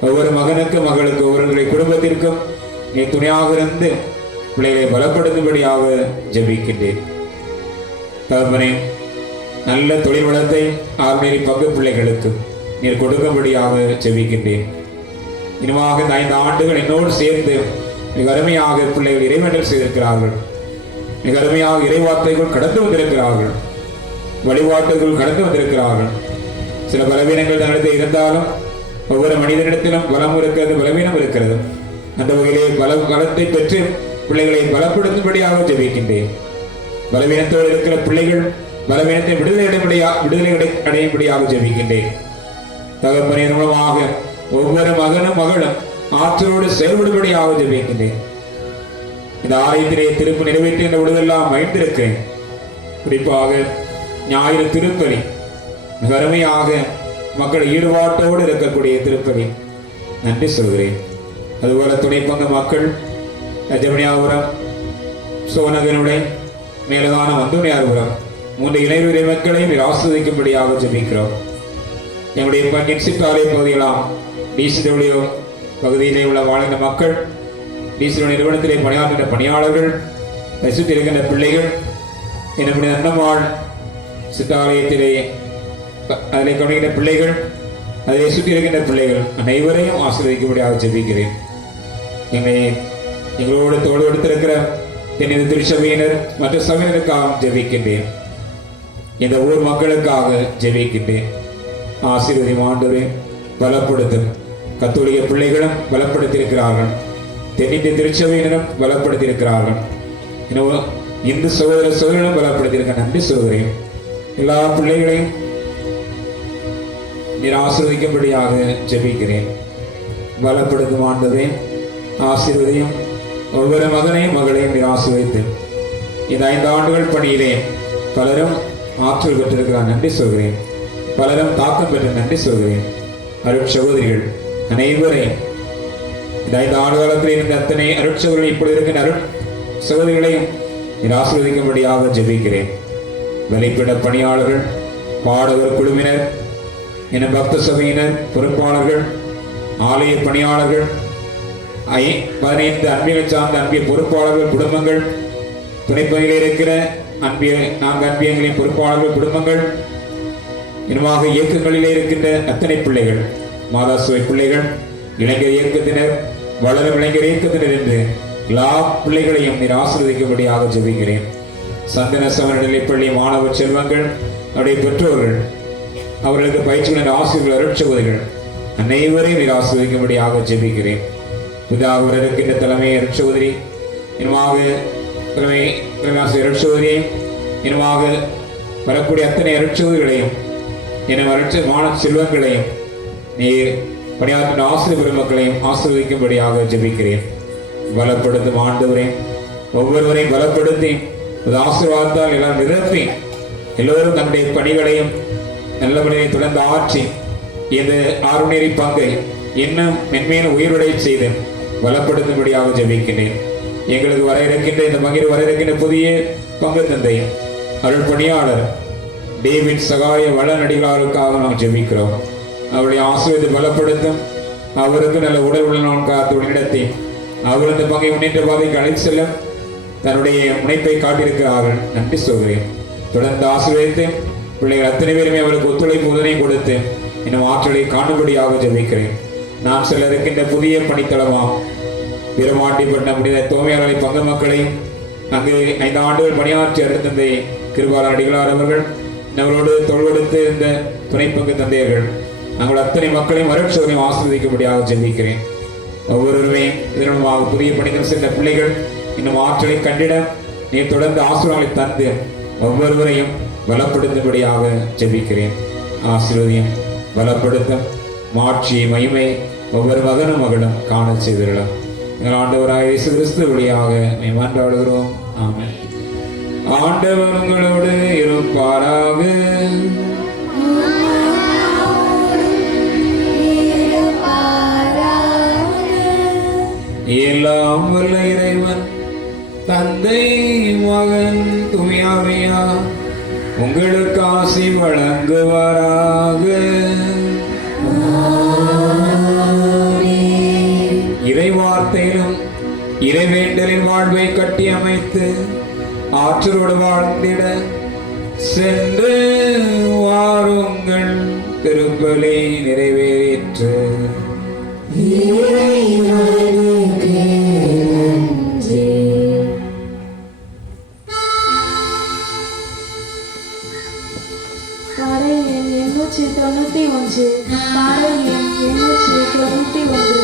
ஒவ்வொரு மகனுக்கும் மகளுக்கு ஒவ்வொருடைய குடும்பத்திற்கும் நீ துணையாக இருந்து பிள்ளைகளை பலப்படுத்தும்படியாக ஜெபிக்கின்றேன். தகப்பனே, நல்ல தொழில் வளத்தை ஆர்மேரி பங்கு பிள்ளைகளுக்கு நீர் கொடுக்கும்படியாக ஜெபிக்கின்றேன். இனிமாக 5 ஆண்டுகள் என்னோடு சேர்ந்து மிக அருமையாக பிள்ளைகள் இறைவேண்டல் செய்திருக்கிறார்கள். மிக அருமையாக இறைவார்த்தைகள் கடந்து வந்திருக்கிறார்கள். வழிபாட்டுகள் கடந்து வந்திருக்கிறார்கள். சில பலவீனங்கள் தன்னிடத்தில் இருந்தாலும் ஒவ்வொரு மனிதனிடத்திலும் பலம் இருக்கிறது, பலவீனம் இருக்கிறது. அந்த வகையிலே பலத்தை பெற்று பிள்ளைகளை பலப்படுத்தும்படியாக ஜெபிக்கின்றேன். பலவீனத்தோடு இருக்கிற பிள்ளைகள் பலவீனத்தை விடுதலை அடையும்படியாக ஜெபிக்கின்றேன். தகப்பனே, மூலமாக ஒவ்வொரு மகனும் மகளும் ஆற்றலோடு செயல்படும்படியாக ஜெபிக்கின்றேன். இந்த ஆலயத்திலே திருப்பு நிறைவேற்றின பொழுதெல்லாம் மகிழ்ந்திருக்கிறேன். குறிப்பாக ஞாயிறு திருப்பலி மிக அருமையாக மக்கள் ஈடுபாட்டோடு இருக்கக்கூடிய திருப்பலி, நன்றி சொல்கிறேன். அதுபோல துணைப்பங்கு மக்கள் ஜெமினியாபுரம், சோனகனுடைய மேலதான வந்தோனியார்புரம் 3 இளைஞரை மக்களையும் ஆஸ்வதிக்கும்படியாக ஜெபிக்கிறோம். நம்முடைய பங்கின் சிற்றாலய பகுதிகளாம் டிசிடபிள்யூ பகுதியிலே உள்ள வாழ்கின்ற மக்கள், டிசிடபிள்யூ நிறுவனத்திலே பணியாற்றுகின்ற பணியாளர்கள், சுற்றி இருக்கின்ற பிள்ளைகள், என்னுடைய அன்னமாள் சிற்றாலயத்திலே அதில் கவனிக்கின்ற பிள்ளைகள், அதை சுற்றி இருக்கின்ற பிள்ளைகள் அனைவரையும் ஆசீர்வதிக்கும்படியாக ஜெபிக்கிறேன். எங்களோடு தோடு எடுத்திருக்கிற என்னது திருச்சபையினர் மற்ற சபையினருக்காக ஜெபிக்கின்றேன். இந்த ஊர் மக்களுக்காக ஜெபிக்கின்றேன். ஆசீர்வதியும் ஆண்டவரே, பலப்படுத்தும். கத்தோலிக்க பிள்ளைகளும் பலப்படுத்தியிருக்கிறார்கள், தென்னிந்திய திருச்சபையினரும் பலப்படுத்தியிருக்கிறார்கள், இந்து சகோதரர்களும் பலப்படுத்தியிருக்க நன்றி சொல்கிறேன். எல்லா பிள்ளைகளையும் நீர் ஆசீர்வதிக்கும்படியாக ஜெபிக்கிறேன். பலப்படுத்தும் ஆண்டவரே, ஆசீர்வதியும். ஒவ்வொரு மகனையும் மகளையும் நீர் ஆசீர்வதித்து இந்த 5 ஆண்டுகள் பணியிலே பலரும் ஆற்றல் பெற்றிருக்கிறார், நன்றி சொல்கிறேன். பலரும் தாக்கம் பெற்ற நன்றி சொல்கிறேன். அருட்சகோதரிகள் அனைவரையும் இந்த 5 ஆண்டு காலத்தில் இருந்த அத்தனை அருட்சகோதரிகள் இப்பொழுது இருக்கின்ற சகோதரிகளையும் நீர் ஆசீர்வதிக்கும்படியாக ஜெபிக்கிறேன். வெளிப்பிட பணியாளர்கள், பாடகர் குழுவினர், என பக்த சபையினர், பொறுப்பாளர்கள், ஆலய பணியாளர்கள், 15 அன்பியலை சார்ந்த அன்பிய பொறுப்பாளர்கள் குடும்பங்கள், துணைப்பணியில் இருக்கிற 4 அன்பியங்களின் பொறுப்பாளர்கள் குடும்பங்கள், இனமாக இயக்கங்களிலே இருக்கின்ற அத்தனை பிள்ளைகள், மாதா சுவை பிள்ளைகள், இளைஞர் இயக்கத்தினர், வளரும் இளைஞர் இயக்கத்தினர் என்று எல்லா பிள்ளைகளையும் நீர் ஆசீர்வதிக்கும்படியாக ஜெபிக்கிறேன். சந்தன சமண நிலைப்பள்ளி மாணவ செல்வங்கள், அவருடைய பெற்றோர்கள், அவர்களுக்கு பயிற்சிகளின் ஆசிரியர்கள், அருட்சகோதரிகள் அனைவரையும் நீர் ஆசீர்வதிக்கும்படியாக ஜெபிக்கிறேன். புதாக இருக்கின்ற தலைமை அருட்சகோதரி, இனமாக தலைமை ஆசிரியர் அருட்சகோதரியும், இனமாக வரக்கூடிய அத்தனை அருட்சகோதரிகளையும், மாணவ செல்வங்களையும் நீர் பணியாற்றின ஆசிரியர் பெருமக்களையும் ஆசீர்வதிக்கும்படியாக ஜெபிக்கிறேன். பலப்படுத்தும் ஆண்டவரே, ஒவ்வொருவரையும் பலப்படுத்தி ஆசீர்வாதத்தால் எல்லாம் நிரப்பி எல்லோரும் தன்னுடைய பணிகளையும் நல்ல பணியை தொடர்ந்து ஆற்றி இந்த ஆறுநேரி பங்கை இன்னும் மென்மேலும் உயிருடைய செய்து பலப்படுத்தும்படியாக ஜெபிக்கிறேன். எங்களுக்கு வர இருக்கின்ற இந்த பங்கில் வர இருக்கின்ற புதிய பங்கு தந்தை அருள் பணியாளர் டேவிட் சகாய வளநடிகளாருக்காக நாம் ஜெபிக்கிறோம். அவருடைய ஆசீர்வாதத்தை பலப்படுத்தும். அவருக்கு நல்ல உடல் உள்ள காத்துடத்தை அவர் இந்த பங்கை முன்னேற்ற பாதைக்கு அழைத்து செல்ல தன்னுடைய முனைப்பை காட்டியிருக்கிறார்கள், நன்றி சொல்கிறேன். தொடர்ந்து ஆசீர்வதித்து பிள்ளைகள் அத்தனை பேருமே அவருக்கு ஒத்துழைப்பு உதவியை கொடுத்து இன்னும் ஆற்றலை காணும்படியாக ஜெபிக்கிறேன். நான் செல்ல இருக்கின்ற புதிய பணித்தளமாம் வீரமாண்டிப்பட்ட முடிந்த தோமையாளரை பங்கு மக்களையும் அங்கு 5 ஆண்டுகள் பணியாற்றி அடுத்தந்தை கிருபால அடிகளார் அவர்கள் நம்மளோடு தொழில் கொடுத்து இந்த துணை பங்கு தந்தையர்கள் நாங்கள் அத்தனை மக்களையும் வரட்சோரையும் ஆசீர்வதிக்கும்படியாக ஜெபிக்கிறேன். ஒவ்வொருவருமே இதனமாக புதிய பணிகள் சென்ற பிள்ளைகள் இன்னும் ஆற்றலை கண்டிட நீ தொடர்ந்து ஆசீர்வாதங்களை தந்து ஒவ்வொருவரையும் பலப்படுத்தும்படியாக ஜெபிக்கிறேன். ஆசீர்வதியும் பலப்படுத்தும் மாட்சி மகிமை ஒவ்வொரு மகனும் மகளும் காண செய்திடலாம். எங்கள் ஆண்டவராக இயேசு கிறிஸ்து வழியாக மன்றாடுகிறோம். ஆமென். ஆண்டவர் உங்களோடு இருப்பாராக. எல்லாம் வல்ல இறைவன் தந்தை மகன் தூயாவியா உங்களுக்கு ஆசி வழங்குவாராக. இறைவார்த்தையிலும் இறைவேண்டலின் வாழ்வை கட்டி அமைத்து ஆற்றலோடு வாழ்ந்திட சென்று வாருங்கள். திருப்பலி நிறைவேறிற்று. பாடல் எண் 891. பாடல் எண் 891.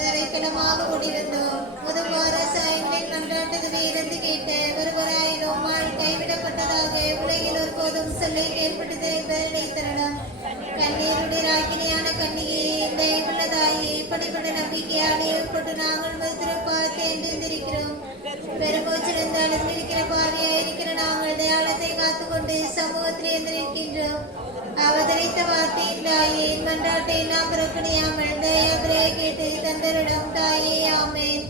என்பதற்கெனமாக முடிவந்தோம். முதுவார சாயங்களில் நன்றாட்டதுவே இருந்து கேட்ட ஒருவராயிலும் ஆள் கைவிடப்பட்டதாக உலகில் ஒருபோதும் சொல்லை ஏற்பட்டது நினைத்தரலாம். கண்ணீருடைய ராக்கினியான கண்ணியே, இந்த உள்ளதாயே, இப்படிப்பட்ட நம்பிக்கையாலே உட்பட்டு நாங்கள் மறுத்திருப்பார்த்து என்றிருக்கிறோம். பெருமூச்சிலிருந்து அழுந்திருக்கிற பாவியாயிருக்கிற நாங்கள் தயாளத்தை காத்துக்கொண்டு சமூகத்தில் இருந்திருக்கின்றோம். அவதரித்த வார்த்தையின் தாயே, மன்றாட்டை நாம் புறக்கணியாமல் தயாபுரையை கேட்டு தந்தரிடம் தாயே ஆமேன்.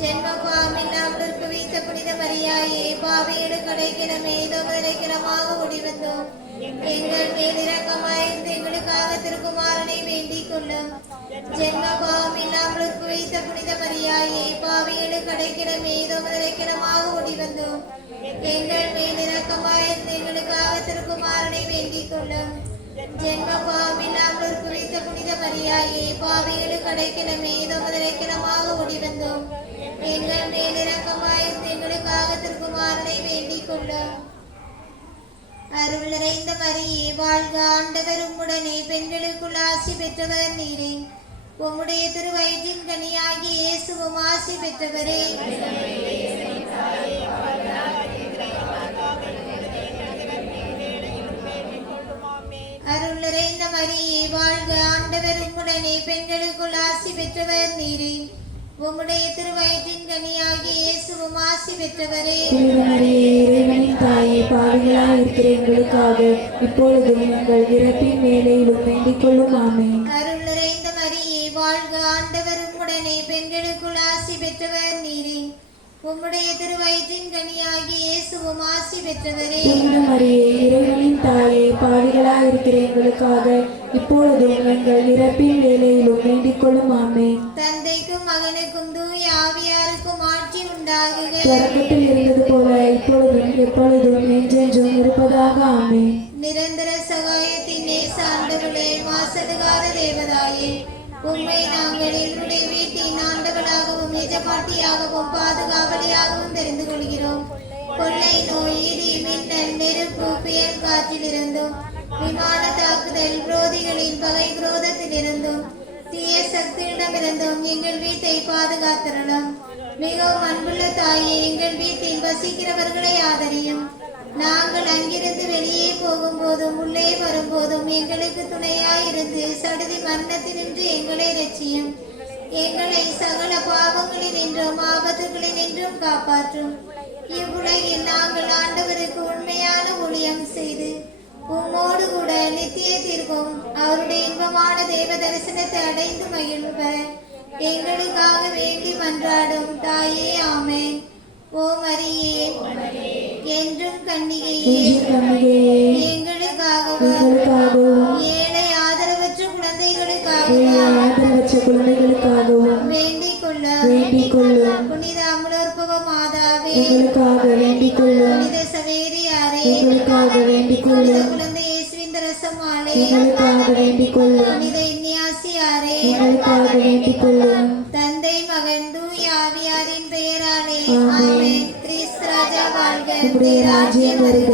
ஜென்ம பாமில் நாம் வைத்த புனித மரியாயே, பாவியடு கடைக்கிழமை தோமதரைக்கிழமாக முடிவந்தோம். எங்கள் மேல் இரக்கமாய்ந்து எங்களுக்காக திருக்குமாரனை வேண்டிக் கொள்ளும். ஜென்ம பாவமில் நாம் வைத்த புனித மரியாயே, பாவியடு கடைக்கிழமை தோமதரைக்கிழமாக முடிவந்தோம். எங்கள் மேல் இரக்கமாய்ந்து எங்களுக்காக திருக்குமாரனை வேண்டிக் கொள்ளும். ஜென்ம பாவமில் நாம் வைத்த புனித மரியாயே, பாவியடு கடைக்கிழமை தோமதரைக்கிழமாக முடிவந்தோம். எங்கள் மேல் இரக்கமாய்ந்து எங்களுக்காக திருக்குமாரனை வேண்டிக் கொள்ளும். அருள் நிறைந்த மரியே வாழ்க, ஆண்டவர் உம்முடனே, பெண்களுக்குள் ஆசி பெற்றவர் நீரே. உம்முடைய திருவயிற்றின் கனியாகி இயேசுவும் ஆசி பெற்றவரே. அருள் நிறைந்த மரியே வாழ்க, ஆண்டவர் உம்முடனே, பெண்களுக்குள் ஆசி பெற்றவர் நீரே. உம்முடைய திருவயிற்றின் கனியாகி இயேசுவும் ஆசி பெற்றவரே. இறைவனின் தாயே, பாவிகளாய் இருக்கிற எங்களுக்காக இப்பொழுதும் எங்கள் இறப்பின் வேளையிலும் வேண்டிக் கொள்ளும் ஆமென். அருள் நிறைந்த மரியே வாழ்க, ஆண்டவர் உம்முடனே, பெண்களுக்குள் ஆசி பெற்றவர் நீரே. உம்முடைய திருவயிற்றின் கனியாகி இயேசுவும் ஆசி பெற்றவரே. மரியே, இறைவனின் தாயே, பாவிகளாய் இருக்கிற எங்களுக்காக இப்பொழுதும் எங்கள் இறப்பின் வேளையிலும் வேண்டிக் கொள்ளும் ஆமென். தந்தைக்கும் மகனுக்கும் தூய ஆவியாருக்கும் ஆட்சி உண்டாகுக. தொடக்கத்தில் இருந்தது போல இப்பொழுதும் எப்பொழுதும் என்றென்றும் இருப்பதாக ஆமென். நிரந்தர சகாயத்தின் நேச ஆண்டவளே, மாசடுகார தேவதாயே, உம்மை நாங்கள் எங்களுடைய வீட்டின் ஆண்டவளாகவும் நிஜமாட்டியாகவும் பாதுகாவலியாகவும் தெரிந்து கொள்கிறோம். கொள்ளை நோய், இடி, மின்னல், நெருப்பு, புயல் காற்றிலிருந்தும், விமான தாக்குதல், குரோதிகளின் பகை குரோதத்திலிருந்தும், தீய சக்தியிடமிருந்தும் எங்கள் வீட்டை பாதுகாத்திரலாம். மிகவும் அன்புள்ள தாயே, எங்கள் வீட்டில் வசிக்கிறவர்களை ஆதரியும். நாங்கள் அங்கிருந்து வெளியே போகும்போதும் உள்ளே வரும்போதும் எங்களுக்கு துணையாயிருந்து சடுதி மரணத்தினின்று எங்களை ரட்சியும். எங்களை சகல பாவங்களினின்றும் ஆபத்துகளினின்றும் காப்பாற்றும். இவ்வுலகில் நாங்கள் ஆண்டவருக்கு உண்மையான ஊழியம் செய்து உம்மோடு கூட நித்தியத்திற்கும் அவருடைய இன்பமான தேவ தரிசனத்தை அடைந்து மகிழ்வர் எங்களுக்காக வேண்டி மன்றாடும் தாயே ஆமென். ஓ மரியே, என்றும் கன்னிகையே, எங்களுக்காகவும் ஏழை ஆதரவற்ற குழந்தைகளுக்காகவும் வேண்டிக் கொள்ளும். புனித அமலோற்பவ மாதாவே, புனித சவேரியாரே, புனித குழந்தை இயேசுவின் ரசமாலே, புனித இன்யாசியாரே, தந்தை மகன் தூய ஆவியாரின் பெயராலே ஆமென். கிறிஸ்து ராஜா வாழ்க, ராஜ்யம் வருக.